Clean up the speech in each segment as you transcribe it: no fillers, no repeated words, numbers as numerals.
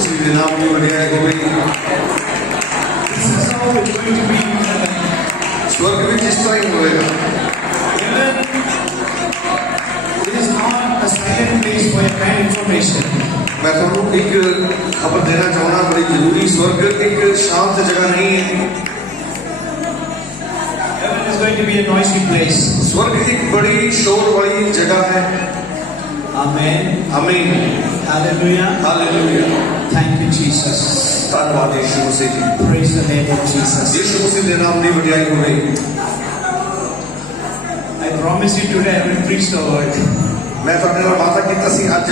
मसीह के नाम की बढ़िया हो गई। This is how it's going to be in heaven. स्वर्ग में जिस तरह ही होएगा। Heaven is not a silent place for your kind information. मैं थोड़ा एक खबर देना चाहूँगा बड़ी जरूरी। स्वर्ग एक शांत जगह नहीं है। Heaven is going to be a noisy place. स्वर्ग एक बड़ी शोर वाली जगह है। Amen. आमीन। Hallelujah. Hallelujah. Thank you, Jesus. धन्यवाद यीशु मसीह जी। Praise the name of Jesus. यीशु मसीह के नाम की बढ़िया हो गई। I promise you today I will preach the word. मैं थोड़े नाल वादा कीता सी अज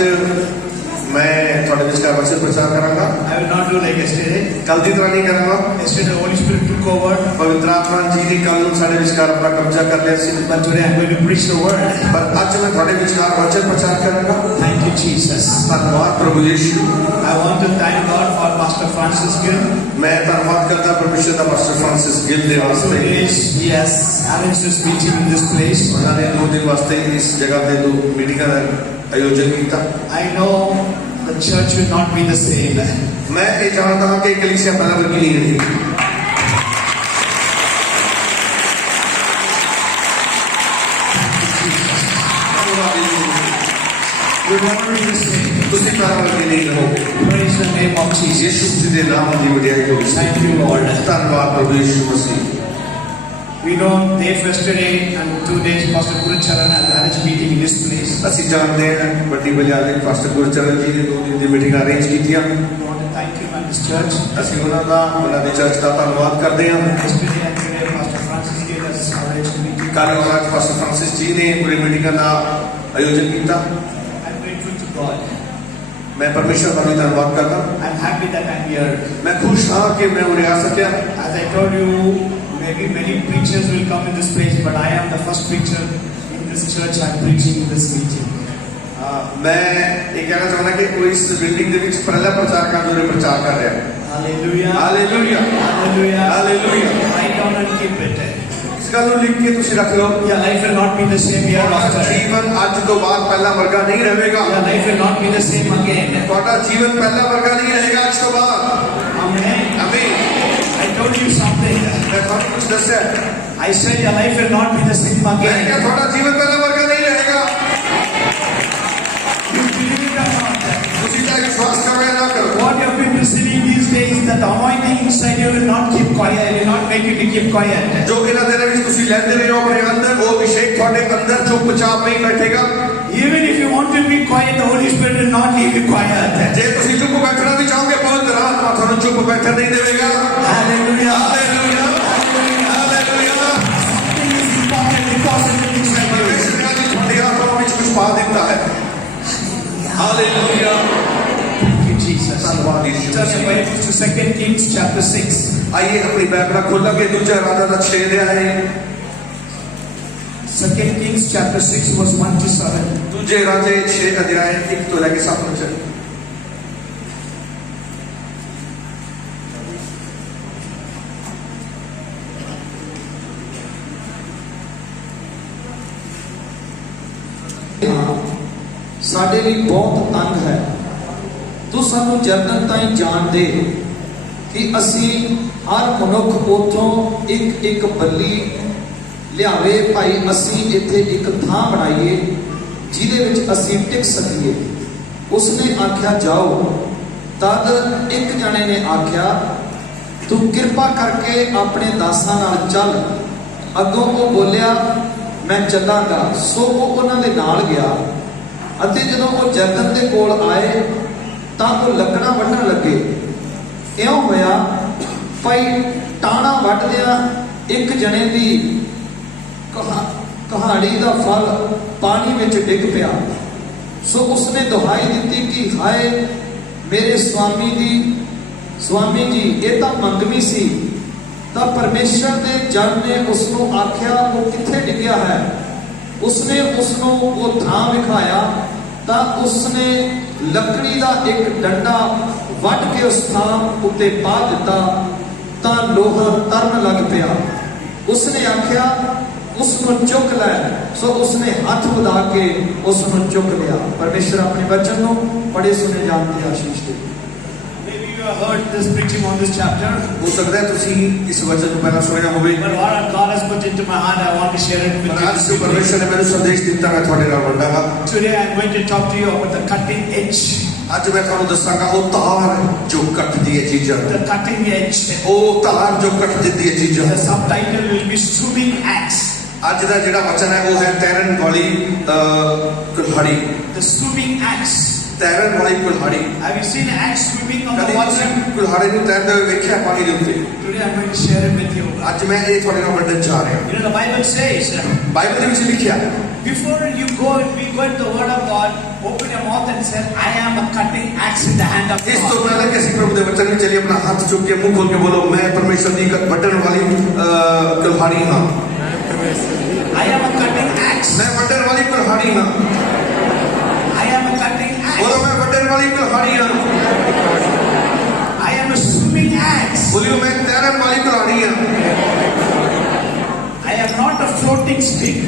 मैं थोड़े विचार वचन प्रचार करांगा। I will not do like yesterday. कल की तरह नहीं करूँगा। Yesterday the Holy Spirit took over. पवित्र आत्मा जी ने कल सारे विचार अपना कब्जा कर लिया सी। But today I'm going to preach the word. पर आज मैं थोड़े विचार वचन प्रचार करूँगा। Thank you, Jesus. धन्यवाद प्रभु यीशु। I want to thank God for Pastor Francis Gill. मैं धन्यवाद करता परमेश्वर का पास्टर फ्रांसिस गिल दे वास्ते। He has arranged this meeting in this place. उन्होंने 2 दिन वास्ते इस जगह पे 2 मीटिंग का आयोजन किया। I know the church will not be the same. मैं ये जानता हूँ कि कलीसिया पहले वर्गी नहीं रही। We will not be the same. तुसी पहले वर्गी नहीं रहो। Praise the name of Jesus. यीशु मसीह के नाम की बढ़िया हो। Thank you, Lord. धन्यवाद प्रभु यीशु मसीह। We know day yesterday and 2 days Pastor Gurucharan has arranged meeting in this place. ਅਸੀਂ ਜਾਣਦੇ ਹਾਂ ਵੱਡੀ ਬਾਜ਼ਾਰ ਦੇ ਪਾਸਟਰ ਗੁਰਚਰਨ ਜੀ ਨੇ 2 ਦਿਨ ਦੀ ਮੀਟਿੰਗ ਅਰੇਂਜ ਕੀਤੀਆਂ। We want to thank him and his church. ਅਸੀਂ ਉਹਨਾਂ ਦੀ ਚਰਚ ਦਾ ਧੰਨਵਾਦ ਕਰਦੇ ਹਾਂ। Yesterday and today Pastor Francis Gill has arranged meeting. ਕੱਲ੍ਹ ਅੱਜ ਪਾਸਟਰ ਫ੍ਰਾਂਸਿਸ ਜੀ ਨੇ ਪੂਰੀ ਮੀਟਿੰਗਾਂ ਦਾ ਆਯੋਜਨ ਕੀਤਾ। I'm grateful to God. मैं परमेश्वर का भी धन्यवाद करता हूँ। I'm happy that I'm here. मैं खुश था कि मैं उन्हें आ सकिया। As I told you, maybe many preachers will come in this place, but I am the first preacher in this church. I'm preaching in this meeting. मैं ये कहना चाहूँगा कि कोई इस बिल्डिंग के बीच पहला प्रचार का जो प्रचार कर रहा है। Hallelujah. Hallelujah. Hallelujah. Hallelujah. Write down and keep it. इस गल को लिख के तुसी रख लो। Your life will not be the same hereafter. जीवन आज तो बाद पहला वर्गा नहीं रहेगा। Your life will not be the same again. ਤੁਹਾਡਾ जीवन पहला वर्गा नहीं रहेगा आज तो बाद। Amen. आमीन। I told you something. मैं ਤੁਹਾਨੂੰ कुछ दस्या। I said your life will not be the same मैं again. क्या ਤੁਹਾਡਾ जीवन पहला वर्गा नहीं रहेगा। You believe it or not? तुसी चाहे विश्वास करो या ना करो। What you have been receiving these days, that anointing inside you will not keep quiet. It will not make you to keep quiet. जो इन्हां दिनां विच तुसी लैंदे रहे हो अपने अंदर वो अभिषेक ਤੁਹਾਡੇ अंदर चुपचाप नहीं बैठेगा। Even if you want to be quiet, the Holy Spirit will not leave you quiet. जे तुसी चुप बैठना भी चाहोगे पवित्र आत्मा ਤੁਹਾਨੂੰ चुप बैठने नहीं देगा। Hallelujah. Hallelujah. Hallelujah. Something is important because it is inside you. परमेश्वर ने ਤੁਹਾਡੀ आत्मा ਵਿੱਚ ਕੁਝ ਪਾ ਦਿੱਤਾ ਹੈ। हालेलुया। Thank you, Jesus. धन्यवाद यीशु Turn your Masih. Bibles to 2 Kings chapter 6. आइए अपनी बाइबल खोलेंगे दूसरा राजा का 6 अध्याय है। 2 Kings chapter 6 verse 1 to 7. दूसरे राजे 6 अध्याय 1 तो लेके 7 तक। ਸਾਡੇ ਲਈ ਬਹੁਤ ਤੰਗ ਹੈ। ਤੂੰ ਸਾਨੂੰ ਜਰਨਲ ਤਾਈਂ ਜਾਣ ਦੇ ਕਿ ਅਸੀਂ ਹਰ ਮਨੁੱਖ ਉਥੋਂ ਇੱਕ ਬੱਲੀ ਲਿਆਵੇ। ਭਾਈ ਅਸੀਂ ਇੱਥੇ ਇੱਕ ਥਾਂ ਬਣਾਈਏ ਜਿਹਦੇ ਵਿੱਚ ਅਸੀਂ ਟਿਕ ਸਕੀਏ। ਉਸਨੇ ਆਖਿਆ ਜਾਓ। ਤਦ ਇੱਕ ਜਣੇ ਨੇ ਆਖਿਆ ਤੂੰ ਕਿਰਪਾ ਕਰਕੇ ਆਪਣੇ ਦਾਸਾਂ ਨਾਲ ਚੱਲ। ਅੱਗੋਂ ਉਹ ਬੋਲਿਆ ਮੈਂ ਚੱਲਾਂਗਾ। ਸੋ ਉਹ ਉਹਨਾਂ ਦੇ ਨਾਲ ਗਿਆ ਅਤੇ ਜਦੋਂ ਉਹ ਜਰਦਨ ਦੇ ਕੋਲ ਆਏ ਤਾਂ ਉਹ ਲੱਕੜਾਂ ਵੱਢਣ ਲੱਗੇ। ਇਉਂ ਹੋਇਆ ਭਾਈ ਟਾਣਾ ਵੱਢਦਿਆਂ ਇੱਕ ਜਣੇ ਦੀ ਕਹਾੜੀ ਦਾ ਫਲ ਪਾਣੀ ਵਿੱਚ ਡਿੱਗ ਪਿਆ। ਸੋ ਉਸਨੇ ਦੁਹਾਈ ਦਿੱਤੀ ਕਿ ਹਾਏ ਮੇਰੇ ਸਵਾਮੀ ਜੀ ਇਹ ਤਾਂ ਮੰਗਵੀ ਸੀ। ਤਾਂ ਪਰਮੇਸ਼ਰ ਦੇ ਜਨ ਨੇ ਉਸਨੂੰ ਆਖਿਆ ਉਹ ਕਿੱਥੇ ਡਿੱਗਿਆ ਹੈ। ਉਸਨੇ ਉਸਨੂੰ ਉਹ ਥਾਂ ਵਿਖਾਇਆ ਤਾਂ ਉਸਨੇ ਲੱਕੜੀ ਦਾ ਇੱਕ ਡੰਡਾ ਵੱਢ ਕੇ ਉਸ ਥਾਂ ਉੱਤੇ ਪਾ ਦਿੱਤਾ ਤਾਂ ਲੋਹਾ ਤਰਨ ਲੱਗ ਪਿਆ। ਉਸਨੇ ਆਖਿਆ ਉਸਨੂੰ ਚੁੱਕ ਲੈ। ਸੋ ਉਸਨੇ ਹੱਥ ਵਧਾ ਕੇ ਉਸਨੂੰ ਚੁੱਕ ਲਿਆ। ਪਰਮੇਸ਼ਰ ਆਪਣੇ ਵਚਨ ਨੂੰ ਬੜੇ ਸੁਣੇ ਜਾਣ ਦੀ ਆਸ਼ੀਸ਼ ਦੇ। you have heard this preaching on this chapter. ਹੋ ਸਕਦਾ ਹੈ ਤੁਸੀਂ ਇਸ ਵਚਨ ਨੂੰ ਪਹਿਲਾਂ ਸੁਣਿਆ ਹੋਵੇ, But what God has put into my heart, I want to share it with ਪਰ ਅੱਜ ਜੋ you. ਪਰਮੇਸ਼ਰ ਨੇ ਮੈਨੂੰ ਸੰਦੇਸ਼ ਦਿੱਤਾ ਮੈਂ ਤੁਹਾਡੇ ਨਾਲ ਵੰਡਾਂਗਾ। Today I'm going to talk to you about the cutting edge. ਅੱਜ ਮੈਂ ਤੁਹਾਨੂੰ ਦੱਸਾਂਗਾ ਉਹ ਤਾਰ ਜੋ ਕੱਟਦੀ ਹੈ ਚੀਜ਼ਾਂ, The cutting edge. ਉਹ ਤਾਰ ਜੋ ਕੱਟ ਦਿੰਦੀ ਹੈ ਚੀਜ਼ਾਂ। The subtitle will be Swimming Axe. ਅੱਜ ਦਾ ਜਿਹੜਾ ਵਚਨ ਹੈ ਉਹ ਹੈ ਤੈਰਨ ਵਾਲੀ ਕੁਲਹਾੜੀ। The swimming axe. ਤੈਰਨ ਵਾਲੀ ਕੁਲਹਾੜੀ। Have you seen an axe swimming on the ਕਦੇ water? ਤੁਸੀਂ ਕੁਲਹਾੜੀ ਨੂੰ ਤੈਰਦੇ ਹੋਏ ਵੇਖਿਆ ਪਾਣੀ ਦੇ ਉੱਤੇ? Today I'm going to share it with you. ਅੱਜ ਮੈਂ ਇਹ ਤੁਹਾਡੇ ਨਾਲ ਵੰਡਣ ਜਾ ਰਿਹਾ। You know, the Bible says, Bible ਦੇ ਵਿੱਚ ਲਿਖਿਆ, before you go into the Word of God, open your mouth and say, I am a cutting axe in the hand of ਇਸ ਤੋਂ God. ਪਹਿਲਾਂ ਕਿ ਅਸੀਂ ਪ੍ਰਭੂ ਦੇ ਵਚਨ ਵਿੱਚ ਚਲੀਏ, ਆਪਣਾ ਹੱਥ ਚੁੱਕ ਕੇ ਮੂੰਹ ਖੋਲ ਕੇ ਬੋਲੋ, ਮੈਂ ਪਰਮੇਸ਼ਰ ਦੀ ਇੱਕ ਵੱਢਣ ਵਾਲੀ ਕੁਲਹਾੜੀ ਹਾਂ। I am a cutting axe. ਮੈਂ ਵੱਢਣ ਵਾਲੀ ਕੁਲਹਾੜੀ ਹਾਂ। I am a cutting ਬੋਲੋ, axe. ਮੈਂ ਵੱਢਣ ਵਾਲੀ ਕੁਲਹਾੜੀ ਹਾਂ। I am a swimming axe. ਬੋਲਿਓ, ਮੈਂ ਤੈਰਨ ਵਾਲੀ ਕੁਲਹਾੜੀ ਹਾਂ। I am not a floating stick.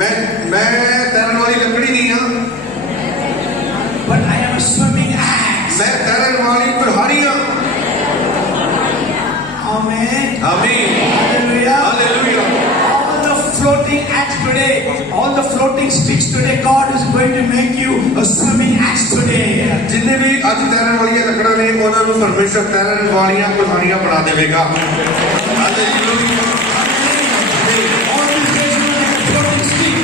ਮੈਂ ਤੈਰਨ ਵਾਲੀ ਲੱਕੜੀ ਨਹੀਂ ਹਾਂ, But I am a swimming axe. ਮੈਂ ਤੈਰਨ ਵਾਲੀ ਕੁਲਹਾੜੀ ਹਾਂ। Amen. ਆਮੀਨ, Hallelujah. Hallelujah. All the floating axe today, all the floating sticks today, God is going to make you a swimming axe today. ਜਿੰਨੇ ਵੀ ਅੱਜ ਤੈਰਨ ਵਾਲੀਆਂ ਲੱਕੜਾਂ ਨੇ ਉਹਨਾਂ ਨੂੰ ਪਰਮੇਸ਼ਰ ਤੈਰਨ ਵਾਲੀਆਂ ਕੁਲਹਾੜੀਆਂ ਬਣਾ ਦੇਵੇਗਾ। Hallelujah. All these days you were like a floating stick.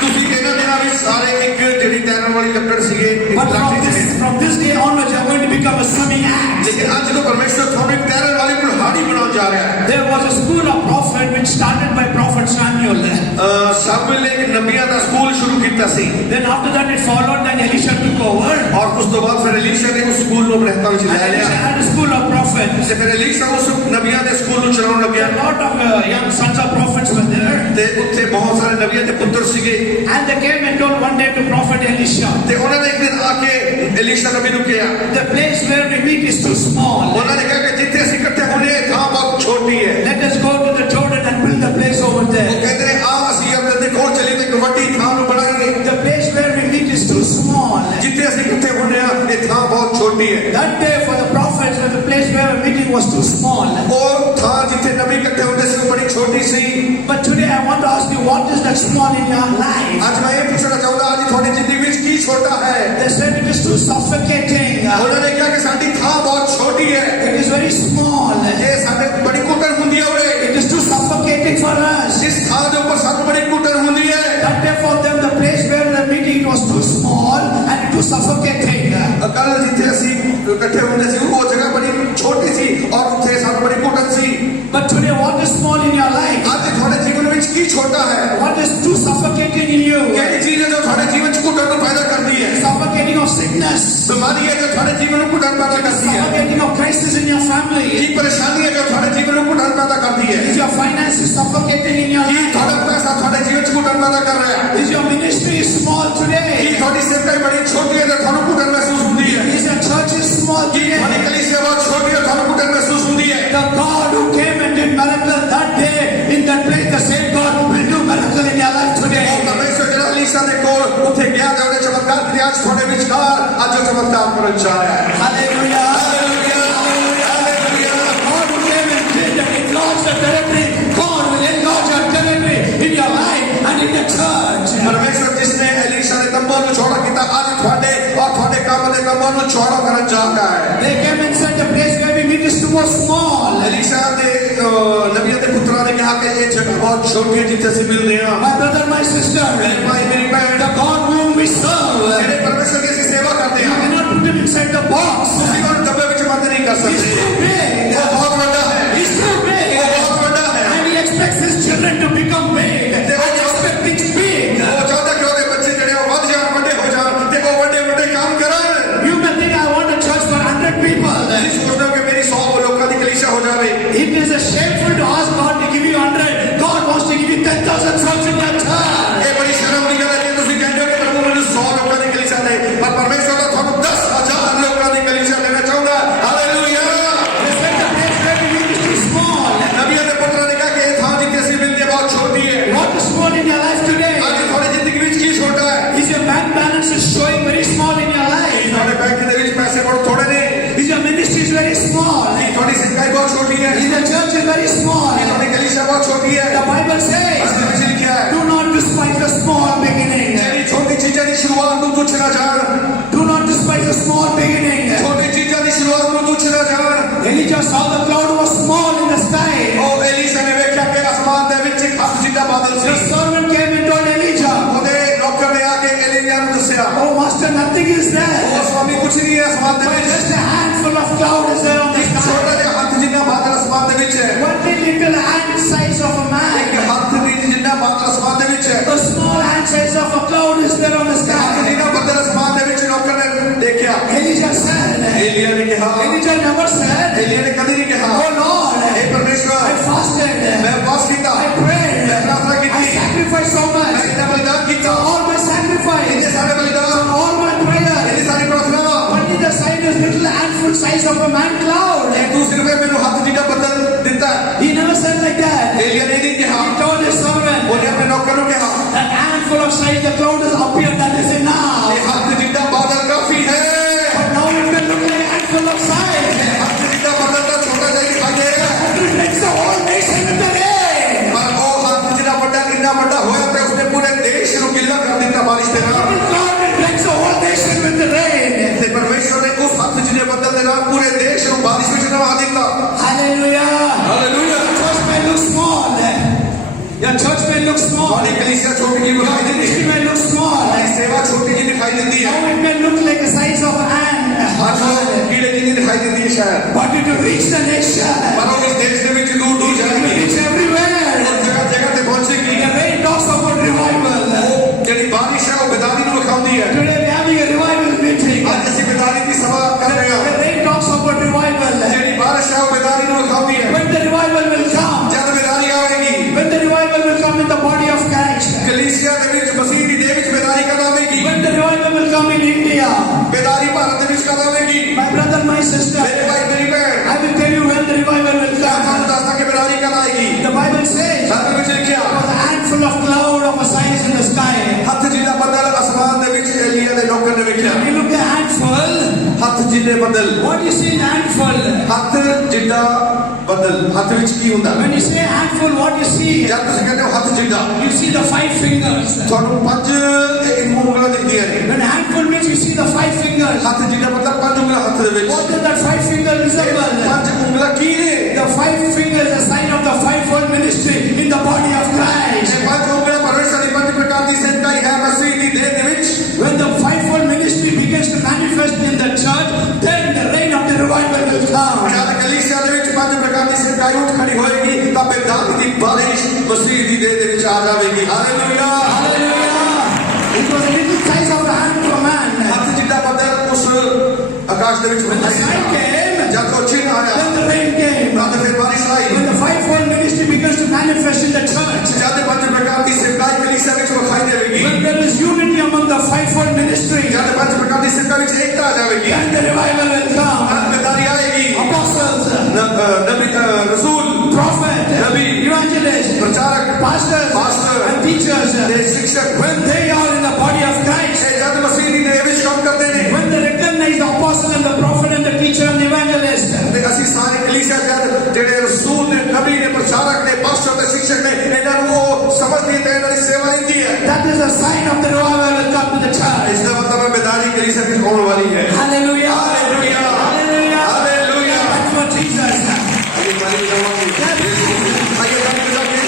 ਤੁਸੀਂ ਇਹਨਾਂ ਦਿਨਾਂ ਵਿੱਚ ਸਾਰੇ ਇੱਕ ਜਿਹੜੀ ਤੈਰਨ ਵਾਲੀ ਲੱਕੜ ਸੀਗੇ, ਇੱਕ But ਲਾਠੀ ਸੀਗੇ। from this day onwards, you are going to become a swimming axe. ਲੇਕਿਨ ਅੱਜ ਤੋਂ ਪਰਮੇਸ਼ਰ ਤੁਹਾਨੂੰ ਇੱਕ ਤੈਰਨ ਵਾਲੀ ਕੁਲਹਾੜੀ ਬਣਾਉਣ ਜਾ ਰਿਹਾ ਹੈ। There was a school of prophet which started by prophet Samuel. ਸਾਮੂਏਲ ਨੇ ਇੱਕ ਨਬੀਆਂ ਦਾ ਸਕੂਲ ਸ਼ੁਰੂ ਕੀਤਾ ਸੀ, Then after that it followed, then Elisha took over. ਔਰ ਉਸ ਤੋਂ ਬਾਅਦ ਫਿਰ ਐਲੀਸ਼ਾ ਨੇ ਉਸ ਸਕੂਲ ਨੂੰ ਆਪਣੇ ਹੱਥਾਂ ਵਿੱਚ And ਲੈ Elisha ਲਿਆ had a school of prophets. ਤੇ ਫਿਰ ਐਲੀਸ਼ਾ ਉਸ ਨਬੀਆਂ ਦੇ ਸਕੂਲ ਨੂੰ ਚਲਾਉਣ ਲੱਗਿਆ A lot of young sons of prophets were there. ਤੇ ਉੱਥੇ ਬਹੁਤ ਸਾਰੇ ਨਬੀਆਂ ਦੇ ਪੁੱਤਰ ਸੀਗੇ And they came and told one day to prophet Elisha, ਤੇ ਉਹਨਾਂ ਨੇ ਇੱਕ ਦਿਨ ਆ ਕੇ ਐਲੀਸ਼ਾ ਨਬੀ ਨੂੰ ਕਿਹਾ, the place where we meet is too small. ਉਹਨਾਂ ਨੇ ਕਿਹਾ ਕਿ ਜਿੱਥੇ ਅਸੀਂ ਇਕੱਠੇ ਹੋਣੇ ਇਹ ਥਾਂ ਬਹੁਤ ਛੋਟੀ ਹੈ। Let us go to the Jordan and build a place over ਉਹ there. ਕਹਿੰਦੇ ਨੇ ਆ ਅਸੀਂ ਆਪਣੇ ਦੇ ਕੋਲ ਚੱਲੀਏ ਤੇ ਇੱਕ ਵੱਡੀ ਥਾਂ ਨੂੰ ਬਣਾਂਗੇ। The place where we meet is too small. ਜਿੱਥੇ ਅਸੀਂ ਇਕੱਠੇ ਹੋਣੇ ਆ ਇਹ ਥਾਂ ਬਹੁਤ ਛੋਟੀ ਹੈ। That day for the prophets, the place where a meeting was too small. ਉਹ ਥਾਂ ਜਿੱਥੇ ਨਬੀ ਇਕੱਠੇ ਹੁੰਦੇ ਸੀ ਉਹ ਬੜੀ ਛੋਟੀ ਸੀ। But today I want to ask you, what is that small in your life? ਅੱਜ ਮੈਂ ਇਹ ਪੁੱਛਣਾ ਚਾਹੁੰਦਾ, ਅੱਜ ਤੁਹਾਡੀ ਜ਼ਿੰਦਗੀ ਵਿੱਚ ਕੀ ਛੋਟਾ ਹੈ? They said it is too suffocating. ਉਹਨਾਂ ਨੇ ਕਿਹਾ ਕਿ ਸਾਡੀ ਥਾਂ ਬਹੁਤ ਛੋਟੀ ਹੈ, It is very small. ਇਹ ਸਾਡੇ ਬੜੀ ਕੁੱਟਣ ਹੁੰਦੀ ਹੈ ਉਰੇ, It is too suffocating for us. ਇਸ ਥਾਂ ਦੇ ਉੱਪਰ ਸਾਨੂੰ ਬੜੀ ਕੁੱਟਣ ਹੁੰਦੀ ਹੈ। That day for them, the place where the meeting it was too small and too suffocating. ਕੱਲ ਜਿੱਥੇ ਅਸੀਂ ਇਕੱਠੇ ਹੁੰਦੇ ਸੀ ਉਹ ਜਗ੍ਹਾ ਬੜੀ ਛੋਟੀ ਸੀ ਔਰ ਉੱਥੇ ਸਾਨੂੰ ਬੜੀ ਕੁੱਟਣ ਸੀ। But today, what is small in your life? ਅੱਜ ਤੁਹਾਡੇ ਜੀਵਨ ਵਿੱਚ ਕੀ ਛੋਟਾ ਹੈ? What is too suffocating in you? ਕਿਹੜੀ ਚੀਜ਼ ਹੈ ਜੋ ਤੁਹਾਡੇ ਜੀਵਨ ਚ ਕੁੱਟਣ ਨੂੰ ਪੈਦਾ ਕਰਦੀ ਹੈ? Suffocating of sickness. ਬਿਮਾਰੀ ਹੈ ਜੋ ਤੁਹਾਡੇ ਜੀਵਨ ਨੂੰ ਕੁੱਟਣ ਪੈਦਾ ਕਰਦੀ ਹੈ? Suffocating of crisis in your family. ਕੀ ਪਰੇਸ਼ਾਨੀ ਹੈ ਜੋ ਤੁਹਾਡੇ ਜੀਵਨ ਨੂੰ ਕੁੱਟਣ ਪੈਦਾ ਕਰਦੀ ਹੈ? Is your finances suffocating in your Ki life? ਤੁਹਾਡਾ ਪੈਸਾ ਤੁਹਾਡੇ ਜੀਵਨ ਚ ਕੁੱਟਣ ਪੈਦਾ ਕਰ ਰਿਹਾ ਹੈ? Is your ministry small today? ਕੀ ਤੁਹਾਡੀ ਸੇਵਕਾਈ ਬੜੀ ਛੋਟੀ ਹੈ ਤੇ ਤੁਹਾਨੂੰ ਕੁੱਟਣ ਮਹਿਸੂਸ ਹੁੰਦੀ ਹੈ? Is your church is small ਕੀ ਤੁਹਾਡੀ today? ਕਲੀਸਿਆ ਬਹੁਤ ਛੋਟੀ ਹੈ ਤੁਹਾਨੂੰ ਕੁੱਟਣ ਮਹਿਸੂਸ ਹੁੰਦੀ ਹੈ? The God who came and did miracle that day in that place, the same God will do miracle in your life today. ਉਹ ਪਰਮੇਸ਼ਰ ਜਿਹੜਾ ਅਲੀਸ਼ਾ ਦੇ ਕੋਲ ਉੱਥੇ ਗਿਆ ਤੇ ਉਹਨੇ ਚਮਤਕਾਰ ਕੀਤਾ, ਅੱਜ ਤੁਹਾਡੇ ਵਿਚਕਾਰ ਅੱਜ ਉਹ ਚਮਤਕਾਰ ਕਰਨ ਜਾ ਰਿਹਾ ਹੈ। Hallelujah. Hallelujah, hallelujah. God who came and did and enlarged the territory. God will enlarge your territory in your life and in the church. ਪਰਮੇਸ਼ਰ ਜਿਸ ਨੇ ਅਲੀਸ਼ਾ ਦੇ ਤੰਬੂ ਨੂੰ ਚੌੜਾ ਕੀਤਾ, ਅੱਜ ਤੁਹਾਡੇ ਔਰ ਤੁਹਾਡੇ ਕੰਮ ਦੇ ਕੰਮਾਂ ਨੂੰ ਚੌੜਾ ਕਰਨ ਜਾ ਰਿਹਾ ਹੈ। They came and said the place where we meet is too small. Elisha ਦੇ ਨਬੀਆਂ ਦੇ ਪੁੱਤਰਾਂ ਨੇ ਕਿਹਾ ਕਿ ਇਹ ਜਗ੍ਹਾ ਬਹੁਤ ਛੋਟੀ ਹੈ ਜਿੱਥੇ ਅਸੀਂ ਮਿਲਦੇ ਹਾਂ। My brother, my sister, ਮੇਰੇ ਭਾਈ ਮੇਰੀ ਭੈਣ, the God whom we serve, ਜਿਹੜੇ ਪਰਮੇਸ਼ਰ ਦੀ ਅਸੀਂ ਸੇਵਾ ਕਰਦੇ you ਹਾਂ, cannot put him inside the box. ਤੁਸੀਂ ਉਹਨੂੰ ਡੱਬੇ ਵਿੱਚ ਬੰਦ ਨਹੀਂ ਕਰ He's ਸਕਦੇ। too big. ਉਹ ਬਹੁਤ ਵੱਡਾ ਹੈ, He's too ਉਹ big. ਬਹੁਤ ਵੱਡਾ ਹੈ। And he expects his children to become big. And expect things big. ਉਹ ਚਾਹੁੰਦਾ ਕਿ ਉਹਦੇ ਬੱਚੇ ਜਿਹੜੇ ਉਹ ਵੱਧ ਜਾਣ, ਵੱਡੇ ਹੋ ਜਾਣ ਤੇ ਉਹ ਵੱਡੇ ਵੱਡੇ ਕੰਮ ਕਰਨ। You may think I want a church for 100 people. ਤੁਸੀਂ ਸੋਚਦੇ ਹੋ ਕਿ ਮੇਰੀ 100 ਲੋਕਾਂ ਦੀ ਕਲੀਸਿਆ ਹੋ ਜਾਵੇ। It is a shameful to ask God to give you 100. God wants to give you 10,000 souls in your church. ਇਹ ਬੜੀ ਸ਼ਰਮ ਦੀ ਗੱਲ ਹੈ ਜੇ ਤੁਸੀਂ ਕਹਿੰਦੇ ਹੋ ਕਿ ਪ੍ਰਭੂ ਮੈਨੂੰ 100 ਲੋਕਾਂ ਦੀ ਕਲੀਸਿਆ ਦੇ, ਪਰ ਪਰਮੇਸ਼ਰ ਦਾ ਤੁਹਾਨੂੰ 10,000 ਲੋਕਾਂ ਦੀ ਕਲੀਸਿਆ ਦੇਣਾ ਚਾਹੁੰਦਾ। ਹਾਲੇਲੂਇਆ। small. कि थोड़ी सेवकाई बहुत छोटी है, In the church is very small. कि थोड़ी कलीसिया बहुत छोटी है। The Bible says, बाइबल में लिखा है, do not despise the small beginning. तेरी छोटी चीज़ों की शुरुआत तू तुच्छ ना जान, Do not despise the small beginning. छोटी चीज़ों की शुरुआत तू तुच्छ ना जान। Elijah saw the cloud was small in the sky. ओ एलीशा ने देखा कि आसमान दे विच एक हत्थ जितना बादल The C. servant came and told Elijah, ओदे नौकर ने आके एलिय्याह ਨੂੰ ਦੱਸਿਆ, oh master, nothing is O there. स्वामी कुछ नहीं है आसमान दे But which, just a handful of cloud is there on the sky. छोटा जिहा हत्थ जितना बादल आसमान दे विच है, One little hand size of a एक man. हत्थ जितना बादल आसमान दे विच है, The small hand size of a cloud is there on the हत्थ sky. जितना बादल आसमान दे विच नौकर ने देखा। Elijah said, एलिय्याह ने कहा, Elijah never said, एलिय्याह ने कभी नहीं कहा, oh Lord, हे परमेश्वर I fasted, मैं उपवास कीता, I prayed, मैं प्रार्थना की, I sacrificed so मैं much. इतना बलिदान कीता, All my sacrifice, इतने सारे बलिदान, all my prayer, इतनी सारी प्रार्थना, only the size is little handful size of a man cloud. तू सिर्फ मेरे हाथ जितना बदल देता है। He never said like that. एलिय्याह ने नहीं कहा, He told his servant, उन्हें अपने नौकर को कहा, that handful of size the cloud has appeared, that is ये enough. हाथ जितना बादल काफी है। But now it can look like a handful of size. हाथ जितना बादल का छोटा सा दिखाई दे रहा है, It makes the whole nation in the rain. पर वो हाथ जितना बड़ा कितना बड़ा होया तो उसने पूरे देश को गिल्ला कर दिया बारिश दे रहा। God, it makes the whole nation with the rain. ते परमेश्वर ने उस हाथ जितने बदल दे रहा पूरे देश को बारिश में नवा दिया। Hallelujah. Hallelujah. Church may look small. Your church may look small. हमारी कलीसिया छोटी की दिखाई देती Ministry है, may look small. हमारी सेवा छोटी की दिखाई देती है, Now it may look like the size of an ant. आज वो कीड़े की नहीं दिखाई देती है शायद, But it will reach the nation. पर वो इस देश में दूर दूर It will जाएगी, reach everywhere. जगह जगह ते पहुंचेगी। The rain talks about revival. ਜਿਹੜੀ ਬਾਰਿਸ਼ ਹੈ ਉਹ ਬਿਦਾਰੀ ਨੂੰ ਵਿਖਾਉਂਦੀ ਹੈ। Today we are having a revival meeting. ਅੱਜ ਅਸੀਂ ਬਿਦਾਰੀ ਦੀ ਸਭਾ ਕਰ ਰਹੇ ਹਾਂ। The rain talks about revival. ਜਿਹੜੀ ਬਾਰਿਸ਼ ਹੈ ਉਹ ਬਿਦਾਰੀ ਨੂੰ ਵਿਖਾਉਂਦੀ ਹੈ। When the revival will come. ਜਦ ਬਿਦਾਰੀ ਆਵੇਗੀ, When the revival will come in the body of Christ. ਕਲੀਸਿਆ ਦੇ ਵਿੱਚ ਮਸੀਹ ਦੀ ਦੇਹ ਵਿੱਚ ਬਿਦਾਰੀ ਕਦ ਆਵੇਗੀ? When the revival will come in India. ਬਿਦਾਰੀ Bharat ਦੇ ਵਿੱਚ ਕਦ ਆਵੇਗੀ? My brother, my sister. ਮੇਰੇ ਭਾਈ ਮੇਰੀ ਭੈਣ, I will tell you when the revival will ਮੈਂ ਤੁਹਾਨੂੰ come. ਦੱਸਦਾ ਕਿ ਬਿਦਾਰੀ ਕਦ ਆਏਗੀ। The Bible says ਬਾਈਬਲ ਵਿੱਚ ਲਿਖਿਆ, there was a handful of cloud of a size in the sky. ਹੱਥ ਜਿੰਨਾ ਬੱਦਲ ਅਸਮਾਨ ਦੇ ਵਿੱਚ ਏਲੀਆ ਦੇ ਨੌਕਰ ਨੇ ਵੇਖਿਆ। When you look at handful, ਹੱਥ ਜਿੰਨੇ ਬੱਦਲ, what do you see in handful? ਹੱਥ ਜਿੱਡਾ ਬੱਦਲ, ਹੱਥ ਵਿੱਚ ਕੀ ਹੁੰਦਾ? When you say handful, what do you see? ਜਦ ਤੁਸੀਂ ਕਹਿੰਦੇ ਹੋ ਹੱਥ ਜਿੱਡਾ, You see the 5 fingers. ਤੁਹਾਨੂੰ ਪੰਜ ਉਂਗਲਾਂ ਦਿਖਦੀਆਂ ਨੇ। When handful means you see the 5 fingers. ਹੱਥ ਜਿੱਡਾ ਮਤਲਬ ਪੰਜ ਉਂਗਲਾਂ ਹੱਥ ਦੇ ਵਿੱਚ। What does that 5 finger resemble? ਪੰਜ ਉਂਗਲਾਂ ਕੀ ਨੇ? The 5 fingers are a sign of the fivefold ministry in the body of Christ. ਇਹ ਪੰਜ ਉਂਗਲਾਂ ਪਰਮੇਸ਼ਰ ਦੀ ਪੰਜ ਪ੍ਰਕਾਰ ਦੀ ਸੇਵਕਾਈ ਹੈ ਮਸੀਹ ਦੀ ਦੇਹ ਦੇ ਵਿੱਚ। When the fivefold ministry begins to manifest in the church, then the reign of the revival will come. ਜਦ ਕਲੀਸਿਆ ਦੇ ਵਿੱਚ ਪੰਜ ਪ੍ਰਕਾਰ ਦੀ ਸੇਵਕਾਈ ਉੱਠ ਖੜੀ ਹੋਏਗੀ ਤਾਂ ਬਿਦਾਤ ਦੀ ਬਾਰਿਸ਼ ਮਸੀਹ ਦੀ ਦੇਹ ਦੇ ਵਿੱਚ ਆ ਜਾਵੇਗੀ। Hallelujah. Hallelujah. It was a little size of the hand of a man. ਹੱਥ ਜਿੱਡਾ ਬੱਦਲ ਉਸ ਆਕਾਸ਼ ਦੇ ਵਿੱਚ When the ਵਿਖਾਈ sign ਦਿੱਤਾ। came, ਜਦ ਉਹ ਚਿੰਨ੍ਹ ਆਇਆ then the rain came. ਤਾਂ ਫਿਰ ਬਾਰਿਸ਼ ਆਈ। When the fivefold ministry begins to manifest in the church, ਜਦ ਪੰਜ ਪ੍ਰਕਾਰ ਦੀ ਸੇਵਕਾਈ ਕਲੀਸਿਆ ਵਿੱਚ ਵਿਖਾਈ ਦੇਵੇਗੀ, when there is unity among the fivefold ministry, ਜਦ ਪੰਜ ਪ੍ਰਕਾਰ ਦੀ ਸੇਵਕਾਈ ਵਿੱਚ ਏਕਤਾ ਆ ਜਾਵੇਗੀ, then the revival will come. ਬਿਦਾਰੀ ਆਏਗੀ। Apostles, ਨਬੀ ਰਸੂਲ, prophet, Nabi, evangelist, ਪ੍ਰਚਾਰਕ, pastors, Pastor, and teachers, ਤੇ ਸਿੱਖਿਅਕ when they are in the body of Christ, ਇਹ ਜਦ ਮਸੀਹ ਦੀ ਦੇਹ ਵਿੱਚ ਕੰਮ ਕਰਦੇ ਨੇ when they recognize the apostle and the prophet and the teacher and the evangelist, ਤੇ ਅਸੀਂ ਸਾਰੇ ਕਲੀਸਿਆ ਜਦ ਜਿਹੜੇ ਰਸੂਲ ਨੇ, ਨਬੀ ਨੇ, ਪ੍ਰਚਾਰਕ ਨੇ, ਪਾਸਟਰ ਤੇ ਸਿੱਖਿਅਕ ਨੇ, ਇਹਨਾਂ ਨੂੰ ਉਹ ਸਮਝਦੀ ਤੇ ਇਹਨਾਂ ਦੀ ਸੇਵਾ ਲੈਂਦੀ ਹੈ। that is a sign of the revival will come to the church. ਇਸ ਦਾ ਮਤਲਬ ਹੈ ਬਿਦਾਰੀ ਕਲੀਸਿਆ ਵਿੱਚ ਆਉਣ ਵਾਲੀ ਹੈ। Hallelujah. Hallelujah. Hallelujah. Hallelujah. Thank you for Jesus. आइए ताली बजाओगे। आइए ताली बजाओगे।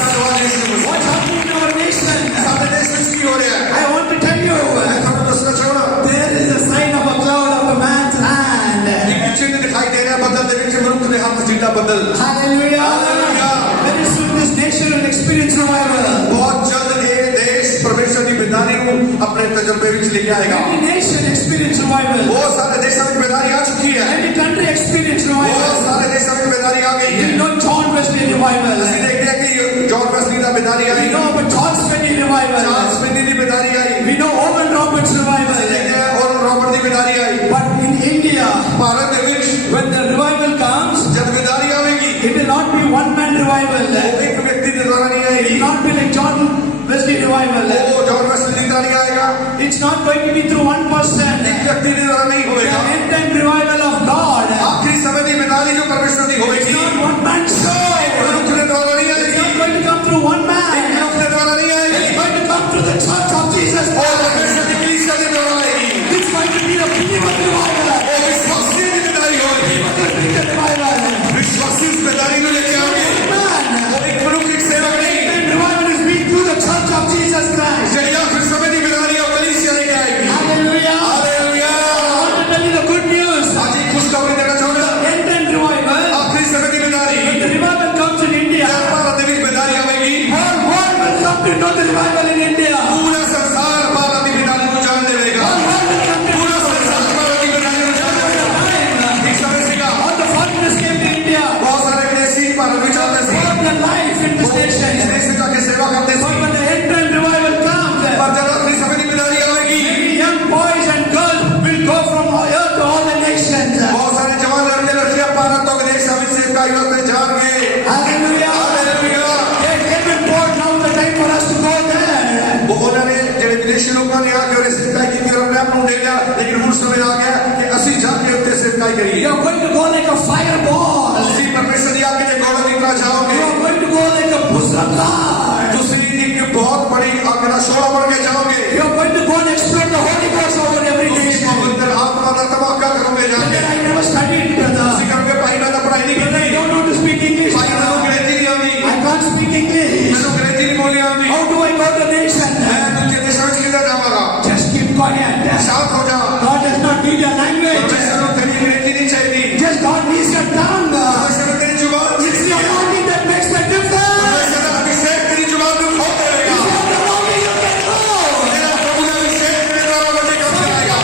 धन्यवाद यीशु मसीह। What's happening in our nation? ਸਾਡੇ ਦੇਸ਼ ਵਿੱਚ ਕੀ ਹੋ ਰਿਹਾ ਹੈ? I want to tell you, ਮੈਂ ਤੁਹਾਨੂੰ ਦੱਸਣਾ ਚਾਹੁੰਦਾ there is a sign of a cloud of a man's hand. ਇੱਕ ਚਿੰਨ੍ਹ ਦਿਖਾਈ ਦੇ ਰਿਹਾ ਬੱਦਲ ਦੇ ਵਿੱਚ ਮਨੁੱਖ ਦੇ ਹੱਥ ਜਿੱਡਾ ਬੱਦਲ। Hallelujah. Hallelujah. Very soon this nation will experience revival. ਬਹੁਤ ਜਲਦ ਇਹ ਦੇਸ਼ ਪਰਮੇਸ਼ਰ ਦੀ ਬਿਦਾਰੀ ਨੂੰ ਆਪਣੇ ਤਜਰਬੇ ਵਿੱਚ ਲੈ ਕੇ ਆਏਗਾ। Every nation experience revival. ਬਹੁਤ ਸਾਰੇ ਦੇਸ਼ਾਂ ਵਿੱਚ ਬਿਦਾਰੀ ਆ ਚੁੱਕੀ ਹੈ। Every country experience ਬਹੁਤ revival. ਸਾਰੇ ਦੇਸ਼ਾਂ ਵਿੱਚ ਬਿਦਾਰੀ ਆ ਗਈ We ਹੈ। know John Wesley revival. ਅਸੀਂ ਦੇਖਦੇ ਹਾਂ ਕਿ ਜੌਨ ਵੈਸਲੀ ਦਾ ਬਿਦਾਰੀ We ਆਈ, know about Charles Finney revival. Charles Finney ਦੀ ਬਿਦਾਰੀ ਆਈ, We know Owen Roberts ਅਸੀਂ revival. ਦੇਖਦੇ ਹਾਂ ਔਰ ਰੋਬਰਟ ਦੀ ਬਿਦਾਰੀ ਆਈ। But in India, ਭਾਰਤ ਦੇ ਵਿੱਚ when the revival comes, ਜਦ ਬਿਦਾਰੀ ਆਵੇਗੀ it will not be one man revival. ਉਹ ਇੱਕ ਵਿਅਕਤੀ ਦੇ ਦੁਆਰਾ ਨਹੀਂ It ਆਏਗੀ, will not be like John Wesley revival. ਉਹ ਜੌਨ ਵੈਸਲੀ ਦੀ ਦੁਆਰਾ ਨਹੀਂ ਆਏਗਾ, It's not going to be through one person. ਇੱਕ ਵਿਅਕਤੀ ਦੇ ਦੁਆਰਾ ਨਹੀਂ The ਹੋਵੇਗਾ। end time revival of God सेवकाई वास्ते जाएंगे। Hallelujah. Hallelujah. They came and poured. Now the time for us to go there. वो उन्होंने जेडे विदेशी लोगों ने आके और सेवकाई की और अपने आप को दे लिया, लेकिन हुन समय आ गया कि असि जाके उत्ते सेवकाई करिए। You are going to go like a fireball. तुसी परमेश्वर दी आके जे गौरव की तरह जाओगे। You are going to go like a pusrakar. तुसी एक बहुत बड़ी आग का शोला बन के जाओगे। You are going to go and explode the Holy Ghost over every तुसी nation. पवित्र आत्मा का धमाका करोगे जाके। I never studied, brother. तुसी कहोगे भाई मैंने पढ़ाई नहीं Brother, I की। don't know to speak English. भाई मैंने अंग्रेजी नहीं आती। I can't speak English. मैंने अंग्रेजी नहीं बोली आती। How do I go to the nation? मैं तुझे देशों में किधर जाऊंगा? Just keep quiet. शांत हो जा। God does not need your language. परमेश्वर को तेरी अंग्रेजी नहीं चाहिए। Just God needs your tongue. परमेश्वर को तेरी जुबान It's the चाहिए। anointing that makes the difference. परमेश्वर का अभिषेक तेरी जुबान को खोल देगा। It's the anointing you can go. तेरा प्रभु का अभिषेक तेरे द्वारा बंदे कर देगा।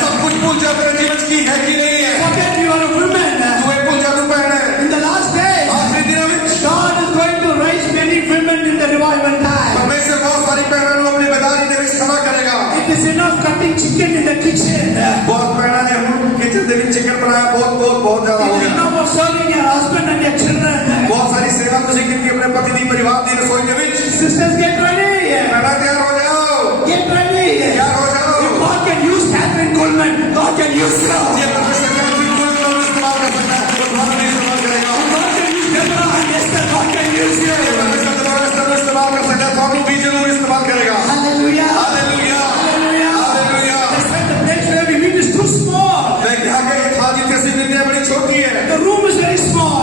सब कुछ भूल जा तेरे जीवन की है कि नहीं है। Forget you are a woman. तू एक भूल जा तू बहन है। In the last days, आखिरी दिनों में God is going to raise many women in the revival time. परमेश्वर बहुत सारी बहनों को अपनी बेदारी दे विच खड़ा करेगा। It is enough cutting chicken in the kitchen. बहुत बहनों ने हम किचन दे विच चिकन बनाया बहुत ज्यादा हो It is गया। enough of serving your husband and your children. बहुत सारी सेवा तुझे की अपने पति दी परिवार दी रसोई के विच। Sisters, get ready. बहना तैयार हो जाओ। Get ready. तैयार हो जाओ। If God can use Catherine Coleman, God can use you. ये परमेश्वर का बिल्कुल इस्तेमाल कर सकता है। तो तुम्हारा भी इस्तेमाल करेगा। God can use Deborah and Esther. God can use you. ये परमेश्वर तुम्हारा इस्तेमाल कर सकता है। तुम्हारा भी जरूर इस्तेमाल करेगा। Hallelujah. Hallelujah. Hallelujah. Hallelujah. They said the place where we meet is too small. मैं यहाँ के था जितने से दुनिया बड़ी छोटी है। The room is very small.